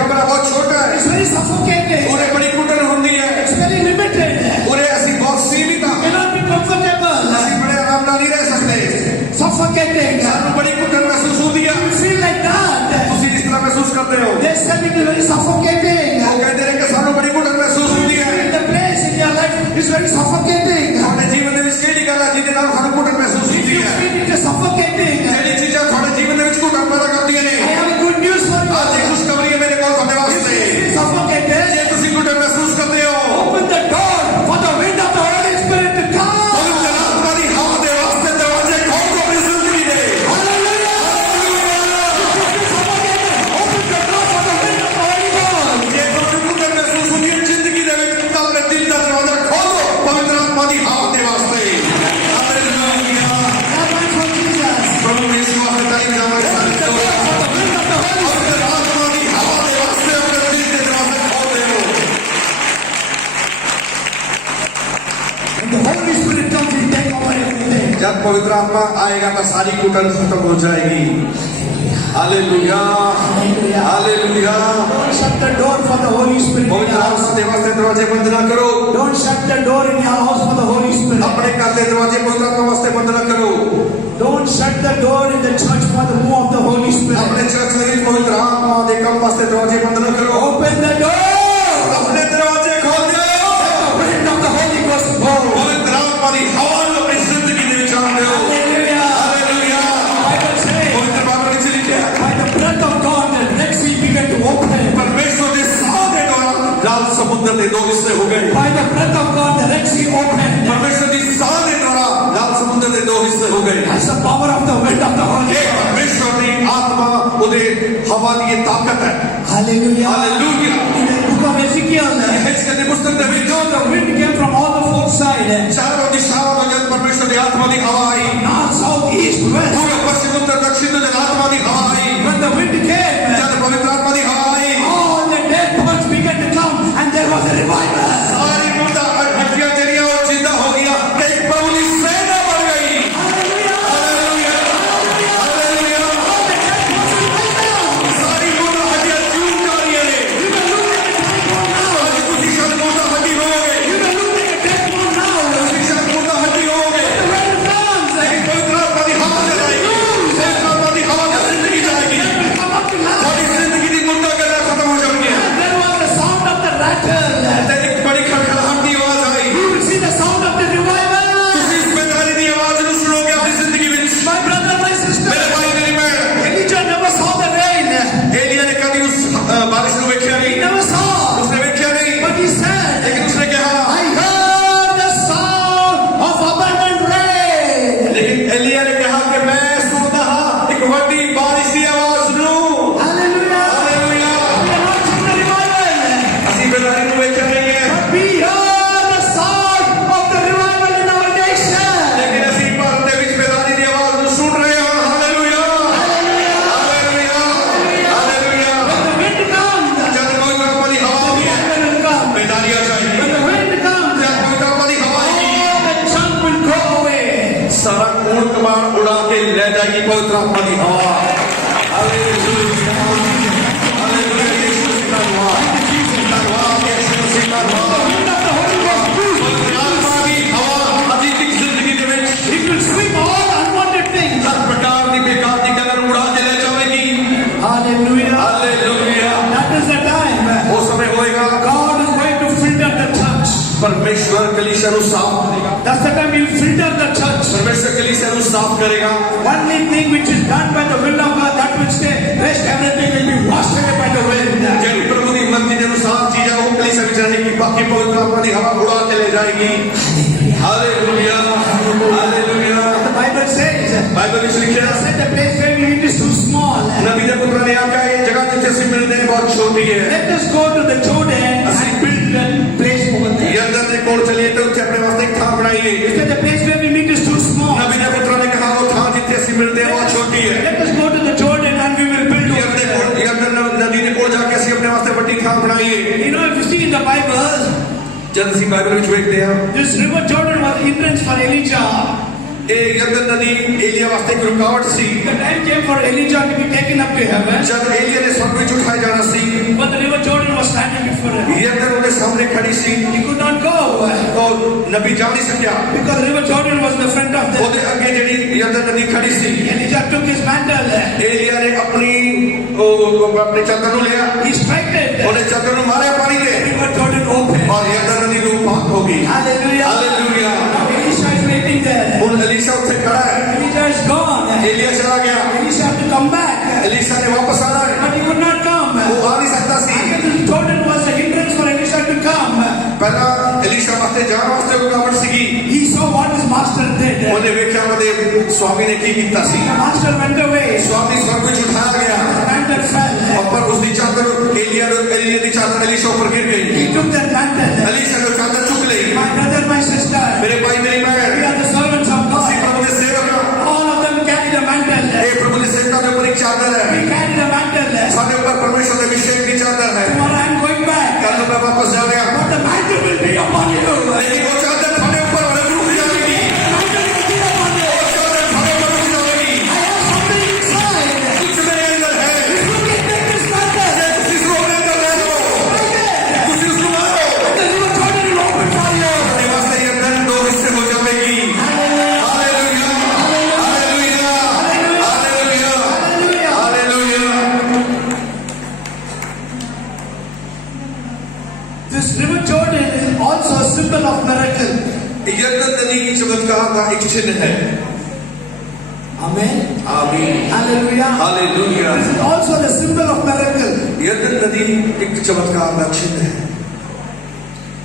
कमरा बहुत छोटा है। It's very suffocating. पूरे बड़ी कुटन होती है। It's very limited. पूरे ऐसी बहुत सीमित है। Cannot be comfortable. ऐसी बड़े आराम नहीं रह सकते। Suffocating. सानू बड़ी कुटन महसूस होती है। You feel like that. तुसी इस तरह महसूस करते हो। They said it is very suffocating. वो कहते हैं कि सानू बड़ी कुटन महसूस होती है। The place in your life is very suffocating. ਤੁਹਾਡੇ ਜੀਵਨ ਦੇ ਵਿੱਚ ਕਿਹੜੀ ਗੱਲ ਹੈ ਜਿਹਦੇ ਨਾਲ ਸਾਨੂੰ ਘੁਟਨ ਮਹਿਸੂਸ If ਹੁੰਦੀ you ਹੈ? feel it is suffocating, ਜਿਹੜੀ ਚੀਜ਼ਾਂ ਤੁਹਾਡੇ ਜੀਵਨ ਦੇ ਵਿੱਚ ਘੁਟਨ ਪੈਦਾ ਕਰਦੀਆਂ ਨੇ। I have a good news for you. ਅੱਜ ਇੱਕ ਖੁਸ਼ਖਬਰੀ ਹੈ ਮੇਰੇ ਕੋਲ ਤੁਹਾਡੇ If ਵਾਸਤੇ। you feel suffocated, ਜੇ ਤੁਸੀਂ ਘੁਟਨ ਮਹਿਸੂਸ ਕਰਦੇ ਹੋ, open the door for the wind of the Holy Spirit to come. ਪਵਿੱਤਰ ਆਤਮਾ ਦੀ ਹਵਾ ਦੇ ਵਾਸਤੇ ਦਰਵਾਜ਼ੇ ਖੋਲ ਦਿਓ ਆਪਣੀ ਜ਼ਿੰਦਗੀ ਦੇ। Hallelujah. If you feel suffocated, open the door for the wind of the Holy Ghost. ਜੇ ਤੁਹਾਨੂੰ ਘੁਟਨ ਮਹਿਸੂਸ ਹੁੰਦੀ ਹੈ ਜ਼ਿੰਦਗੀ ਦੇ ਵਿੱਚ ਤਾਂ ਆਪਣੇ ਦਿਲ ਦਾ ਦਰਵਾਜ਼ਾ ਖੋਲੋ ਪਵਿੱਤਰ ਆਤਮਾ ਦੀ ਹਵਾ ਦੇ ਵਾਸਤੇ। Hallelujah. That one for Jesus. ਪ੍ਰਭੂ ਯਿਸੂ ਆਪੇ ਤਾਈ ਜਾਵਾਂਗੇ ਸਾਰੇ The door for the wind of the Holy Ghost. ਪਵਿੱਤਰ ਆਤਮਾ ਦੀ ਹਵਾ ਦੇ ਵਾਸਤੇ ਆਪਣੇ ਦਿਲ ਦੇ ਦਰਵਾਜ਼ੇ ਖੋਲ ਦਿਓ। When the Holy Spirit comes, He take over everything. जब पवित्र आत्मा आएगा तो सारी कुटन खत्म हो जाएगी। Hallelujah. Hallelujah. Don't shut the door for the Holy Spirit in पवित्र your house. आत्मा के वास्ते दरवाजे बंद ना करो। Don't shut the door in your house for the Holy Spirit. अपने घर के दरवाजे पवित्र आत्मा वास्ते बंद ना करो। Don't shut the door in the church for the move of the Holy Spirit. अपने चर्च में पवित्र आत्मा के कम वास्ते दरवाजे बंद ना करो। Open the door. अपने दरवाजे खोल दो। The wind of the Holy Ghost blow. पवित्र आत्मा की हवा अपनी जिंदगी में विचार दो। Hallelujah. हालेलुया। Bible says, पवित्र बाइबल में लिखा है by the breath of God, the Red Sea began to open. परमेश्वर के साथ के द्वारा लाल समुद्र के दो हिस्से हो गए। By the breath of God, the Red Sea opened. परमेश्वर की साथ के द्वारा लाल समुद्र के दो हिस्से हो गए। That's the power of the wind of the Holy ये Ghost. परमेश्वर की आत्मा उदे हवा की ताकत है। Hallelujah. Hallelujah. In the book of Ezekiel, इसके लिए पुस्तक में भी you know, the wind came from all the four sides. चारों दिशाओं में जब परमेश्वर की आत्मा की हवा आई, North, south, east, west. पूर्व पश्चिम उत्तर दक्षिण में जब आत्मा की हवा आई, When the wind came, जब पवित्र आत्मा की हवा आई, all the dead bones began to come and there was a revival. सारी मुर्दा हड्डियां जलियां और जिंदा हो गया। एक प्रभु की सेना बढ़ गई। Hallelujah. Hallelujah. Hallelujah. All the dead bones revival. सारी मुर्दा हड्डियां चूक जा रही है। You may look like a dead bone now. आज कुछ शायद मुर्दा हड्डी हो गए। You may look like a dead bone now. कुछ शायद मुर्दा हड्डी हो गए। The wind comes. पवित्र आत्मा की हवा चलाई। पवित्र आत्मा हवा हालेलुया हालेलुया यीशु मसीह का धन्यवाद धन्यवाद यीशु मसीह का धन्यवाद आत्मा की हवा अतीत जिंदगी के ਵਿੱਚ It will sweep all unwanted things. हर प्रकार की बेकार की कलर उड़ा के ले जाएगी Hallelujah. Hallelujah That is the time. वो समय होएगा God is going to filter the church. परमेश्वर कलीसिया को साफ करेगा That's the time He'll filter the church. परमेश्वर कलीसिया को साफ करेगा Only thing which is done by the will of God, that will stay. Rest everything will be washed away by the wind. जो प्रभु की मर्जी के अनुसार चीजें वो कलीसिया में जाएगी बाकी पवित्र आत्मा की हवा उड़ा के ले जाएगी hallelujah hallelujah The Bible says, Bible में लिखा है said the place where we meet is too small. नबी ने पुत्र ने आका ये जगह जिसे से मिलने बहुत छोटी है Let us go to the Jordan and build a place over there. ये अंदर से कोड चलिए तो उसे अपने वास्ते एक थाम बनाइए He said the place where we meet is too small. नबी ने पुत्र ने कहा वो थाम जिसे से मिलते बहुत छोटी है Let us go to the Jordan and we will build over there. ये अंदर नदी ने कोड जाके ऐसे अपने वास्ते बड़ी थाम बनाइए You know, if you see in the Bible, जब सी बाइबल में देखते हैं this river Jordan was entrance for Elijah. ये अंदर नदी एलिया वास्ते एक रुकावट सी The time came for Elijah to be taken up to heaven, जब एलिया ने स्वर्ग में उठाया जाना सी but the river Jordan was standing before him. ये अंदर उनके सामने खड़ी सी He could not go तो नबी जा नहीं सकिया because the river Jordan was in the front of them. ਉਹਦੇ ਅੱਗੇ ਜਿਹੜੀ ये अंदर नदी खड़ी सी Elijah took his mantle. Elia ने अपने चादर ਨੂੰ लिया He struck it. ਉਹਨੇ ਚਾਦਰ ਨੂੰ ਮਾਰਿਆ ਪਾਣੀ The ਤੇ river Jordan opened. और ये अंदर नदी ਨੂੰ पाक हो गई Hallelujah. Hallelujah Now Elisha is waiting there. ਹੁਣ एलिशा ਉੱਥੇ खड़ा है Elijah is gone. एलिया चला गया Elisha had to come back. Elisha ने वापस आना है But he could not come. वो आ नहीं सकता सी Because Jordan was a hindrance for Elisha to come. पहला एलिशा वास्ते जान वास्ते रुकावट सीगी He saw what his master did. ਉਹਨੇ ਵੇਖਿਆ ਉਹਦੇ स्वामी ने की ਕੀਤਾ ਸੀ The master went away. स्वामी स्वर्ग ਵਿੱਚ उठाया गया The mantle fell. और पर उसकी चादर एलिया की चादर एलिशा ऊपर गिर गई He took that mantle. Elisha ने चादर चुक ली My brother, my sister, मेरे भाई मेरी we बहन are the servants of ਅਸੀਂ God. प्रभु ਦੇ सेवक ਹਾਂ All of them carry the mantle. ਇਹ ਪ੍ਰਭु ਦੇ ਸੇਵਕਾਂ ਦੇ ਉੱਪਰ ਇੱਕ ਚਾਦਰ ਹੈ We carry the mantle. ਸਾਡੇ ਉੱਪਰ ਪਰਮੇਸ਼ਰ ਦੇ ਅਭਿਸ਼ੇਕ ਦੀ ਚਾਦਰ ਹੈ Tomorrow I am going back. ਕੱਲ ਨੂੰ ਮੈਂ ਵਾਪਸ ਜਾ ਰਿਹਾ But the mantle will be upon you. लेकिन वो चादर ਤੁਹਾਡੇ ਉੱਪਰ ਰੁਕ ਜਾਏਗੀ The mantle will be upon you. वो चादर ਤੁਹਾਡੇ ਉੱਪਰ ਰੁਕ ਜਾਏਗੀ I have something inside. कुछ मेरे अंदर है You can take this mantle. जिसको अपने अंदर ले लो Take it. कुछ उसको मारो The river Jordan will open for you. अपने वास्ते ये अंदर दो हिस्से हो जाएगी hallelujah hallelujah hallelujah Hallelujah. Hallelujah This river Jordan is also a symbol of miracle. ये अंदर नदी की चमत्कार का एक चिन्ह है Amen. आमीन Hallelujah. Hallelujah This is also the symbol of miracle. ये अंदर नदी एक चमत्कार का चिन्ह है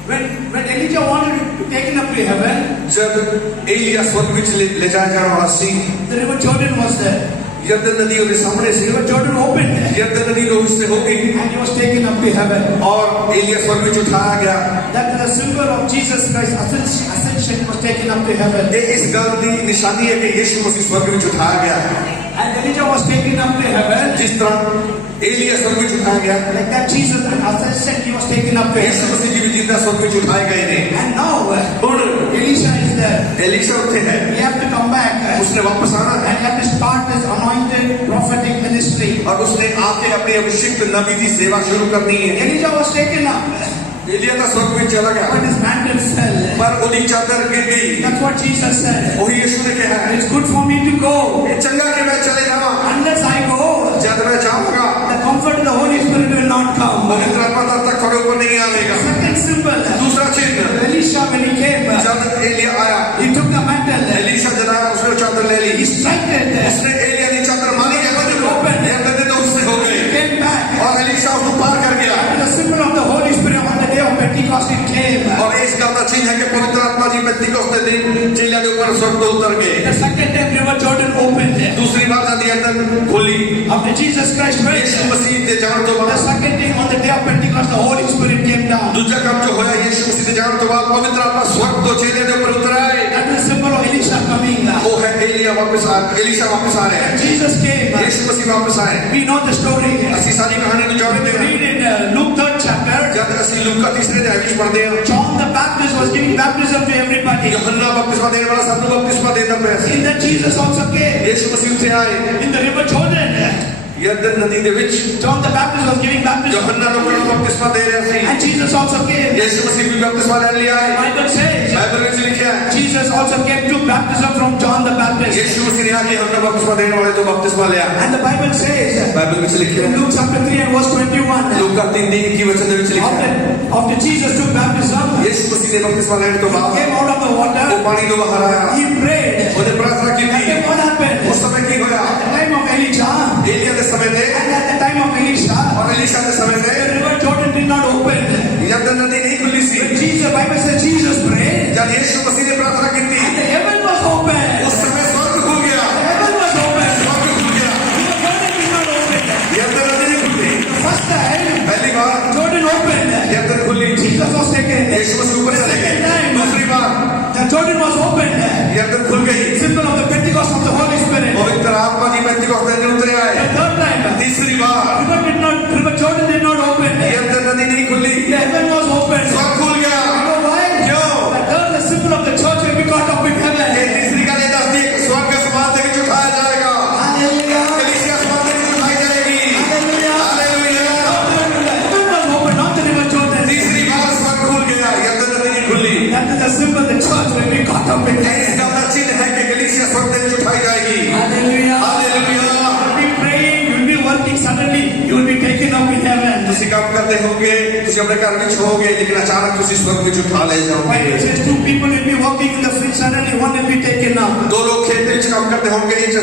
When Elijah wanted to be taken up to heaven, जब एलिया स्वर्ग ਵਿੱਚ ले जाया जाने वाला सी the river Jordan was there. ये अंदर नदी उसके सामने The से river Jordan opened ये अंदर नदी दो हिस्से हो गई and he was taken up to heaven. और एलिया स्वर्ग ਵਿੱਚ उठाया गया That is a symbol of Jesus Christ's ascension. He was taken up to heaven. ये इस गल की निशानी है कि यीशु मसीह स्वर्ग ਵਿੱਚ उठाया गया है And Elijah was taken up to heaven. जिस तरह एलिया स्वर्ग ਵਿੱਚ उठाया गया Like that Jesus and ascension, he was taken up to Yeshu heaven. मसीह जी भी जिंदा स्वर्ग ਵਿੱਚ उठाए गए ने And now ਹੁਣ Elisha is there. एलिशा ਉੱਥੇ है He has to come back उसने वापस आना है and he has to start his anointed prophetic ministry. और उसने आके अपनी अभिषिक्त नबी की सेवा शुरू करनी है Elijah was taken up, Elia का स्वर्ग ਵਿੱਚ चला गया but his mantle fell. पर ਉਹਦੀ ਚਾਦਰ गिर गई That's what Jesus said. वही यीशु ने कहा है It's good for me to go. ये चंगा कि मैं चले जाऊं Unless I go, जब मैं जाऊंगा the comfort of the Holy Spirit will not come. पवित्र आत्मा तब तक थोड़े ऊपर नहीं आएगा Second symbol, दूसरा चिन्ह Elisha when he came, जब एलिया आया he took the mantle, Elisha जलाया उसने वो चादर ले ली he struck it, उसने एलिया की चादर मारी है Open. ये अंदर दो हिस्से हो गए came back. और एलिशा उसको पार कर गया The symbol of the Holy Spirit on the day of Pentecost it came. और इस गल का चिन्ह है कि पवित्र आत्मा जी पेंतिकोस्त के दिन चेलियां के ऊपर स्वर्ग तो उतर गए The second time river Jordan opened. दूसरी बार नदी अंदर खोली After Jesus Christ went, यीशु मसीह के जान तो the बाद second time on the day of Pentecost the Holy Spirit came down. दूसरा काम जो होया यीशु मसीह के जान तो बाद पवित्र आत्मा स्वर्ग तो चेलियां के ऊपर उतर आए That is the symbol of Elisha coming. वो है एलिशा वापस आ रहे हैं Jesus came. यीशु मसीह वापस आए We know the story. ਅਸੀਂ ਸਾਰੀ ਕਹਾਣੀ ਨੂੰ When ਜਾਣਦੇ you ਹਾਂ read in Luke 3rd chapter, जब ਅਸੀਂ लूका तीसरे अध्याय ਵਿੱਚ ਪੜ੍ਹਦੇ ਹਾਂ John the Baptist was giving baptism to everybody. यूहन्ना बपतिस्मा देने वाला सब ਨੂੰ बपतिस्मा देता ਪਿਆ ਸੀ In that Jesus also came. यीशु मसीह ਉੱਥੇ ਆਏ In the river Jordan, यरदन नदी ਦੇ ਵਿੱਚ John the Baptist was giving baptism. यूहन्ना लोगों ਨੂੰ बपतिस्मा दे ਰਿਹਾ ਸੀ And Jesus also came. यीशु मसीह भी बपतिस्मा लेने लिए आए The Bible says बाइबल में लिखा है Jesus also came to baptism from John the Baptist. यीशु मसीह ने आके यूहन्ना बपतिस्मा देने वाले तो बपतिस्मा लिया And the Bible says Bible में लिखा in है Luke chapter 3 and verse 21, लूका 3:21 वचन ਦੇ ਵਿੱਚ ਲਿਖा है after Jesus took baptism, यीशु मसीह ने बपतिस्मा लेने तो बाद came out of the वो water, पानी ਤੋਂ ਬਾਹਰ ਆਇਆ he prayed. ਉਹਨੇ प्रार्थना की And then what happened? उस समय की होया At the time of Elijah Elia के समय में and at the time of Elisha, और एलीशा के समय the में river Jordan did not open. यरदन नदी नहीं खुली सी When Jesus, Bible says Jesus prayed, जब यीशु मसीह ने प्रार्थना की थी and the heaven was open. उस समय स्वर्ग खुल गया The heaven was open. स्वर्ग खुल गया The Jordan did not open. यरदन नदी नहीं खुली The first time पहली बार Jordan opened, यरदन खुली Jesus was taken. यीशु मसीह ऊपर चले गए दूसरी बार The Jordan was opened. यरदन खुल गई Symbol of the Pentecost of the Holy Spirit. पवित्र आत्मा की पेंतिकोस्त में उतरे The आए third time, तीसरी बार river Jordan did not open. यरदन नदी नहीं खुली The heaven was open. स्वर्ग खुल गया You know why? क्यों The third, the symbol of the church will be caught up in ये heaven. तीसरी का नहीं दसती है कि स्वर्ग के समान देख उठाया जाएगा Hallelujah. कलीसिया समान देख उठाई जाएगी Hallelujah. Hallelujah The heaven was open, not the river Jordan. तीसरी बार स्वर्ग खुल गया यरदन नदी नहीं खुली That is the symbol the church will be caught up in heaven. इसका अपना चिन्ह है कि कलीसिया स्वर्ग देख उठाई जाएगी Hallelujah. Hallelujah You'll be praying, you'll be working, suddenly you will be taken up in heaven. ਤੁਸੀਂ ਕੰਮ ਕਰਦੇ ਹੋਗੇ ਤੁਸੀਂ ਆਪਣੇ ਘਰ ਵਿੱਚ ਹੋਗੇ ਲੇਕਿਨ ਅਚਾਨਕ ਤੁਸੀਂ स्वर्ग ਵਿੱਚ ਉਠਾ ਲਏ Bible ਜਾਓਗੇ says two people will be walking in the field, suddenly one will be taken up. दो लोग खेत ਵਿੱਚ ਕੰਮ ਕਰਦੇ ਹੋਣਗੇ ਇੱਕ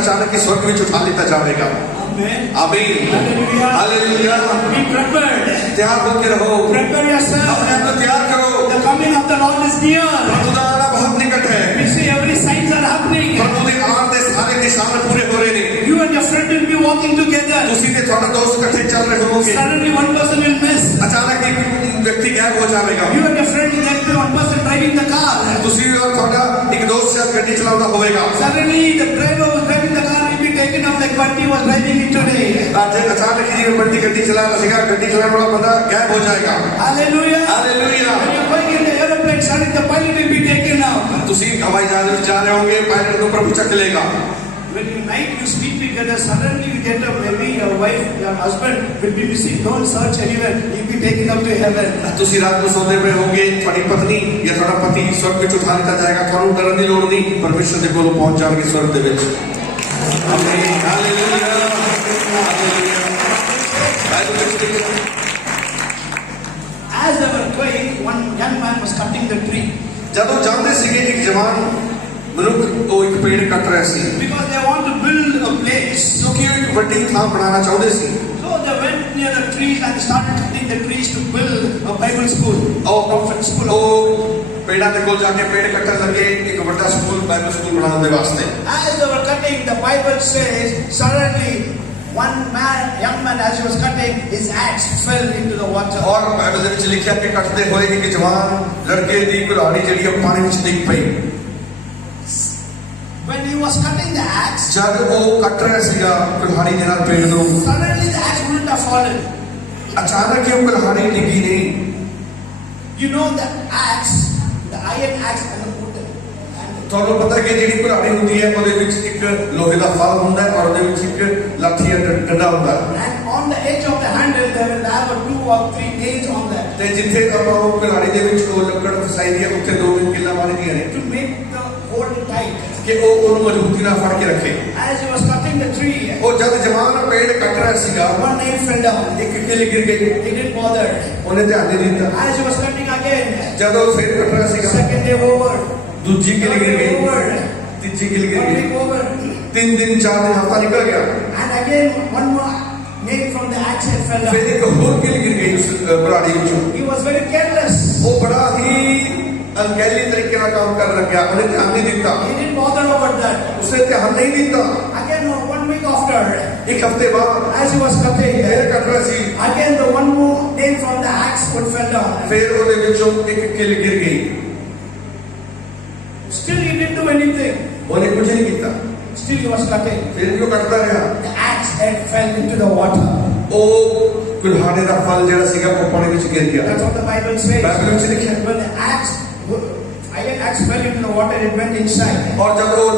ਅਚਾਨਕ ਹੀ स्वर्ग ਵਿੱਚ ਉਠਾ ਲਿੱਤਾ ਜਾਵੇਗਾ Amen. आमीन Hallelujah. Hallelujah Be prepared. तैयार होके रहो Prepare yourself. अपने आप को तैयार करो The coming of the Lord is near. प्रभु का आना बहुत निकट है We see every signs are happening. प्रभु ਦੇ ਆਉਣ ਦੇ ਸਾਰੇ ਨਿਸ਼ਾਨ ਪੂਰੇ ਹੋ ਰਹੇ ਨੇ You and your friend will be walking together. ਤੁਸੀਂ ਤੇ ਤੁਹਾਡਾ ਦੋਸਤ ਇਕੱਠੇ ਚੱਲ ਰਹੇ ਹੋਵੋਗੇ Suddenly one person will miss. ਅਚਾਨਕ ਇੱਕ ਵਿਅਕਤੀ ਗਾਇਬ ਹੋ ਜਾਵੇਗਾ You and your friend will get one person driving the car. ਤੁਸੀਂ ਔਰ ਤੁਹਾਡਾ ਇੱਕ ਦੋਸਤ ਸ਼ਾਇਦ ਗੱਡੀ ਚਲਾਉਂਦਾ ਹੋਵੇਗਾ Suddenly the driver who was driving the car will be taken up like Bunty was driving it today. ਅੱਜ ਅਚਾਨਕ ਹੀ ਬੰਦੀ ਗੱਡੀ ਚਲਾ ਰਿਹਾ ਸੀਗਾ ਗੱਡੀ ਚਲਾਉਣ ਵਾਲਾ ਬੰਦਾ ਗਾਇਬ ਹੋ ਜਾਏਗਾ Hallelujah. Hallelujah When you're going in the aeroplane, suddenly the pilot will be taken out. ਤੁਸੀਂ ਹਵਾਈ ਜਹਾਜ਼ ਵਿੱਚ ਜਾ ਰਹੇ ਹੋਗੇ ਪਾਇਲਟ ਨੂੰ ਪ੍ਰਭੂ ਚੱਕ ਲੇਗਾ When you night you sleep together, suddenly you get up, maybe your wife, your husband will be missing. Don't search anywhere. He'll be taken up to heaven. ਤੁਸੀਂ ਰਾਤ ਨੂੰ ਸੌਂਦੇ ਪਏ ਹੋਗੇ ਤੁਹਾਡੀ ਪਤਨੀ ਜਾਂ ਤੁਹਾਡਾ ਪਤੀ स्वर्ग ਵਿੱਚ ਉਠਾ ਲਿੱਤਾ ਜਾਏਗਾ ਤੁਹਾਨੂੰ ਡਰਨ ਦੀ ਲੋੜ ਨਹੀਂ ਪਰਮੇਸ਼ਰ ਦੇ ਕੋਲ ਪਹੁੰਚ ਜਾਣਗੇ स्वर्ग ਦੇ ਵਿੱਚ ਆਮੀਨ ਹਾਲੇਲੂਇਆ ਹਾਲੇਲੂਇਆ ਬਾਈਬਲ ਵਿੱਚ ਲਿਖਿਆ As they were going, one young man was cutting the tree ਜਦੋਂ ਜਾਂਦੇ ਸੀਗੇ ਇੱਕ ਜਵਾਨ ਮਨੁੱਖ ਉਹ ਇੱਕ ਪੇੜ ਕੱਟ ਰਿਹਾ ਸੀ because they want to build a place. ਕਿਉਂਕਿ ਉਹ ਇੱਕ ਵੱਡੀ ਥਾਂ ਬਣਾਉਣਾ ਚਾਹੁੰਦੇ ਸੀ So they went near the trees and started cutting the trees to build a Bible school, a prophet school. ਉਹ ਪੇੜਾਂ ਦੇ ਕੋਲ ਜਾ ਕੇ ਪੇੜ ਕੱਟਣ ਲੱਗੇ ਇੱਕ ਵੱਡਾ ਸਕੂਲ ਬਾਈਬਲ ਸਕੂਲ ਬਣਾਉਣ ਦੇ ਵਾਸਤੇ As they were cutting, the Bible says suddenly one man, young man, as he was cutting, his axe fell into the water. ਔਰ ਬਾਈਬਲ ਦੇ ਵਿੱਚ ਲਿਖਿਆ ਕਿ ਕੱਟਦੇ ਹੋਏ ਇੱਕ ਜਵਾਨ ਲੜਕੇ ਦੀ ਕੁਹਾੜੀ ਜਿਹੜੀ ਉਹ ਪਾਣੀ ਵਿੱਚ ਡਿੱਗ ਪਈ When he was cutting the axe, ਜਦ ਉਹ ਕੱਟ ਰਿਹਾ ਸੀਗਾ ਕੁਹਾੜੀ ਦੇ ਨਾਲ ਪੇੜ ਨੂੰ suddenly the axe wouldn't have fallen. ਅਚਾਨਕ ਹੀ ਉਹ ਕੁਹਾੜੀ ਡਿੱਗੀ ਨਹੀਂ You know the axe, the iron axe and the wooden. ਤੁਹਾਨੂੰ ਪਤਾ ਕਿ ਜਿਹੜੀ ਕੁਹਾੜੀ ਹੁੰਦੀ ਹੈ ਉਹਦੇ ਵਿੱਚ ਇੱਕ ਲੋਹੇ ਦਾ ਫਲ ਹੁੰਦਾ ਹੈ ਔਰ ਉਹਦੇ ਵਿੱਚ ਇੱਕ ਲਾਠੀ ਜਾਂ ਡੰਡਾ ਹੁੰਦਾ ਹੈ And on the edge of the handle, they will have a 2 or 3 nails on that ਤੇ ਜਿੱਥੇ ਆਪਾਂ ਉਹ ਕੁਹਾੜੀ ਦੇ ਵਿੱਚ ਉਹ ਲੱਕੜ ਫਸਾਈ ਦੀ ਹੈ ਉੱਥੇ ਦੋ ਕਿੱਲਾ ਮਾਰਦੀਆਂ ਨੇ to make the hold tight. ਕਿ ਉਹ ਉਹਨੂੰ ਮਜ਼ਬੂਤੀ ਨਾਲ ਫੜ ਕੇ ਰੱਖੇ As he was cutting the tree, ਉਹ ਜਦ ਜਵਾਨ ਪੇੜ ਕੱਟ ਰਿਹਾ ਸੀਗਾ one nail fell down. ਇੱਕ ਕਿੱਲ ਗਿਰ ਗਈ He didn't bother. ਉਹਨੇ ਧਿਆਨ ਨਹੀਂ ਦਿੱਤਾ As he was cutting again, ਜਦ ਉਹ ਫੇਰ ਕੱਟ ਰਿਹਾ ਸੀਗਾ second day over, ਦੂਜੀ ਕਿੱਲ ਗਿਰ third day ਗਈ over, ਤੀਜੀ ਕਿੱਲ ਗਿਰ one ਗਈ week over, 3 ਦਿਨ 4 ਦਿਨ ਹਫਤਾ ਨਿਕਲ ਗਿਆ and again one more nail from the axe head fell ਫਿਰ down. ਇੱਕ ਹੋਰ ਕਿੱਲ ਗਿਰ ਗਈ ਉਸ ਕੁਹਾੜੀ ਵਿੱਚੋਂ He was very careless. ਉਹ ਬੜਾ ਹੀ ਅਣਗਹਿਲੀ ਤਰੀਕੇ ਨਾਲ ਕੰਮ ਕਰਨ ਲੱਗਿਆ ਉਹਨੇ ਧਿਆਨ ਨਹੀਂ ਦਿੱਤਾ He didn't bother over that. ਉਸਨੇ ਧਿਆਨ ਨਹੀਂ ਦਿੱਤਾ Again, 1 week after, ਇੱਕ ਹਫਤੇ ਬਾਅਦ as he was cutting, ਫੇਰ ਕੱਟ ਰਿਹਾ ਸੀ again the one more nail from the axe wood fell down. ਫੇਰ ਉਹਦੇ ਵਿੱਚੋਂ ਇੱਕ ਕਿੱਲ ਗਿਰ ਗਈ Still he didn't do anything. ਉਹਨੇ ਕੁਝ ਨਹੀਂ ਕੀਤਾ Still he was cutting. ਫਿਰ ਵੀ ਉਹ ਕੱਟਦਾ ਰਿਹਾ The axe head fell into the water. ਉਹ ਕੁल्हाड़े ਦਾ ਫਲ ਜਿਹੜਾ ਸੀਗਾ ਉਹ ਪਾਣੀ ਵਿੱਚ ਗਿਰ ਗਿਆ। That's what the Bible says. Bible ਵਿੱਚ ਲਿਖਿਆ ਹੈ। When the axe fell into the water, it went inside. ਔਰ ਜਦ ਉਹ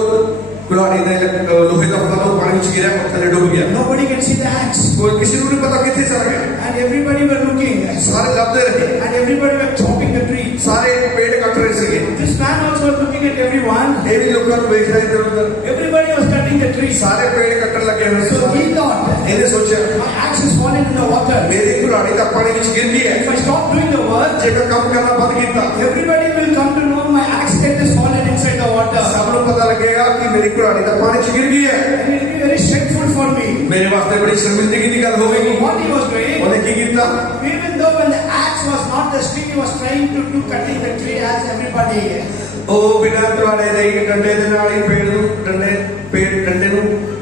ਕੁल्हाड़ी ਦੇ ਲੋਹੇ ਦਾ ਫਲ ਉਹ ਪਾਣੀ ਵਿੱਚ ਗਿਰਿਆ ਉਹ ਥੱਲੇ ਡੁੱਬ ਗਿਆ। Nobody can see the axe. ਕੋਈ ਕਿਸੇ ਨੂੰ ਨਹੀਂ ਪਤਾ ਕਿੱਥੇ ਚਲਾ ਗਿਆ। And everybody were looking. ਸਾਰੇ ਲੱਭਦੇ ਰਹੇ। And everybody were chopping the tree. ਸਾਰੇ ਪੇੜ ਕੱਟ ਰਹੇ ਸੀਗੇ। This man also was looking at everyone. ਇਹ ਵੀ ਲੋਕਾਂ ਨੂੰ ਵੇਖ ਰਹੇ ਇੱਧਰ ਉੱਧਰ। Everybody was cutting the tree. ਸਾਰੇ ਪੇੜ ਕੱਟਣ ਲੱਗੇ ਹੋਏ So ਸੀ। he thought, ਇਹਨੇ ਸੋਚਿਆ my axe is falling in the water. ਮੇਰੀ ਕੁल्हाड़ी ਤਾਂ ਪਾਣੀ ਵਿੱਚ ਗਿਰ ਗਈ ਹੈ। If I stop doing the work, ਜੇਕਰ ਕੰਮ ਕਰਨਾ ਬੰਦ ਕੀਤਾ everybody will come to know my axe head is fallen inside the water. ਸਭ ਨੂੰ ਪਤਾ ਲੱਗੇਗਾ ਕਿ ਮੇਰੀ ਕੁल्हाड़ी ਤਾਂ ਪਾਣੀ 'ਚ ਗਿਰ ਗਈ ਹੈ। And it will be very shameful for me. ਮੇਰੇ ਵਾਸਤੇ ਬੜੀ ਸ਼ਰਮਿੰਦਗੀ ਦੀ ਗੱਲ ਹੋਵੇਗੀ। What he was doing, ਉਹਨੇ ਕੀ ਕੀਤਾ? even though when the axe was not the stick, he was trying to do cutting the tree as everybody. ਉਹ ਬਿਨਾਂ ਕੁल्हाड़े ਦੇ ਹੀ ਡੰਡੇ ਦੇ ਨਾਲ ਹੀ ਪੇੜ ਨੂੰ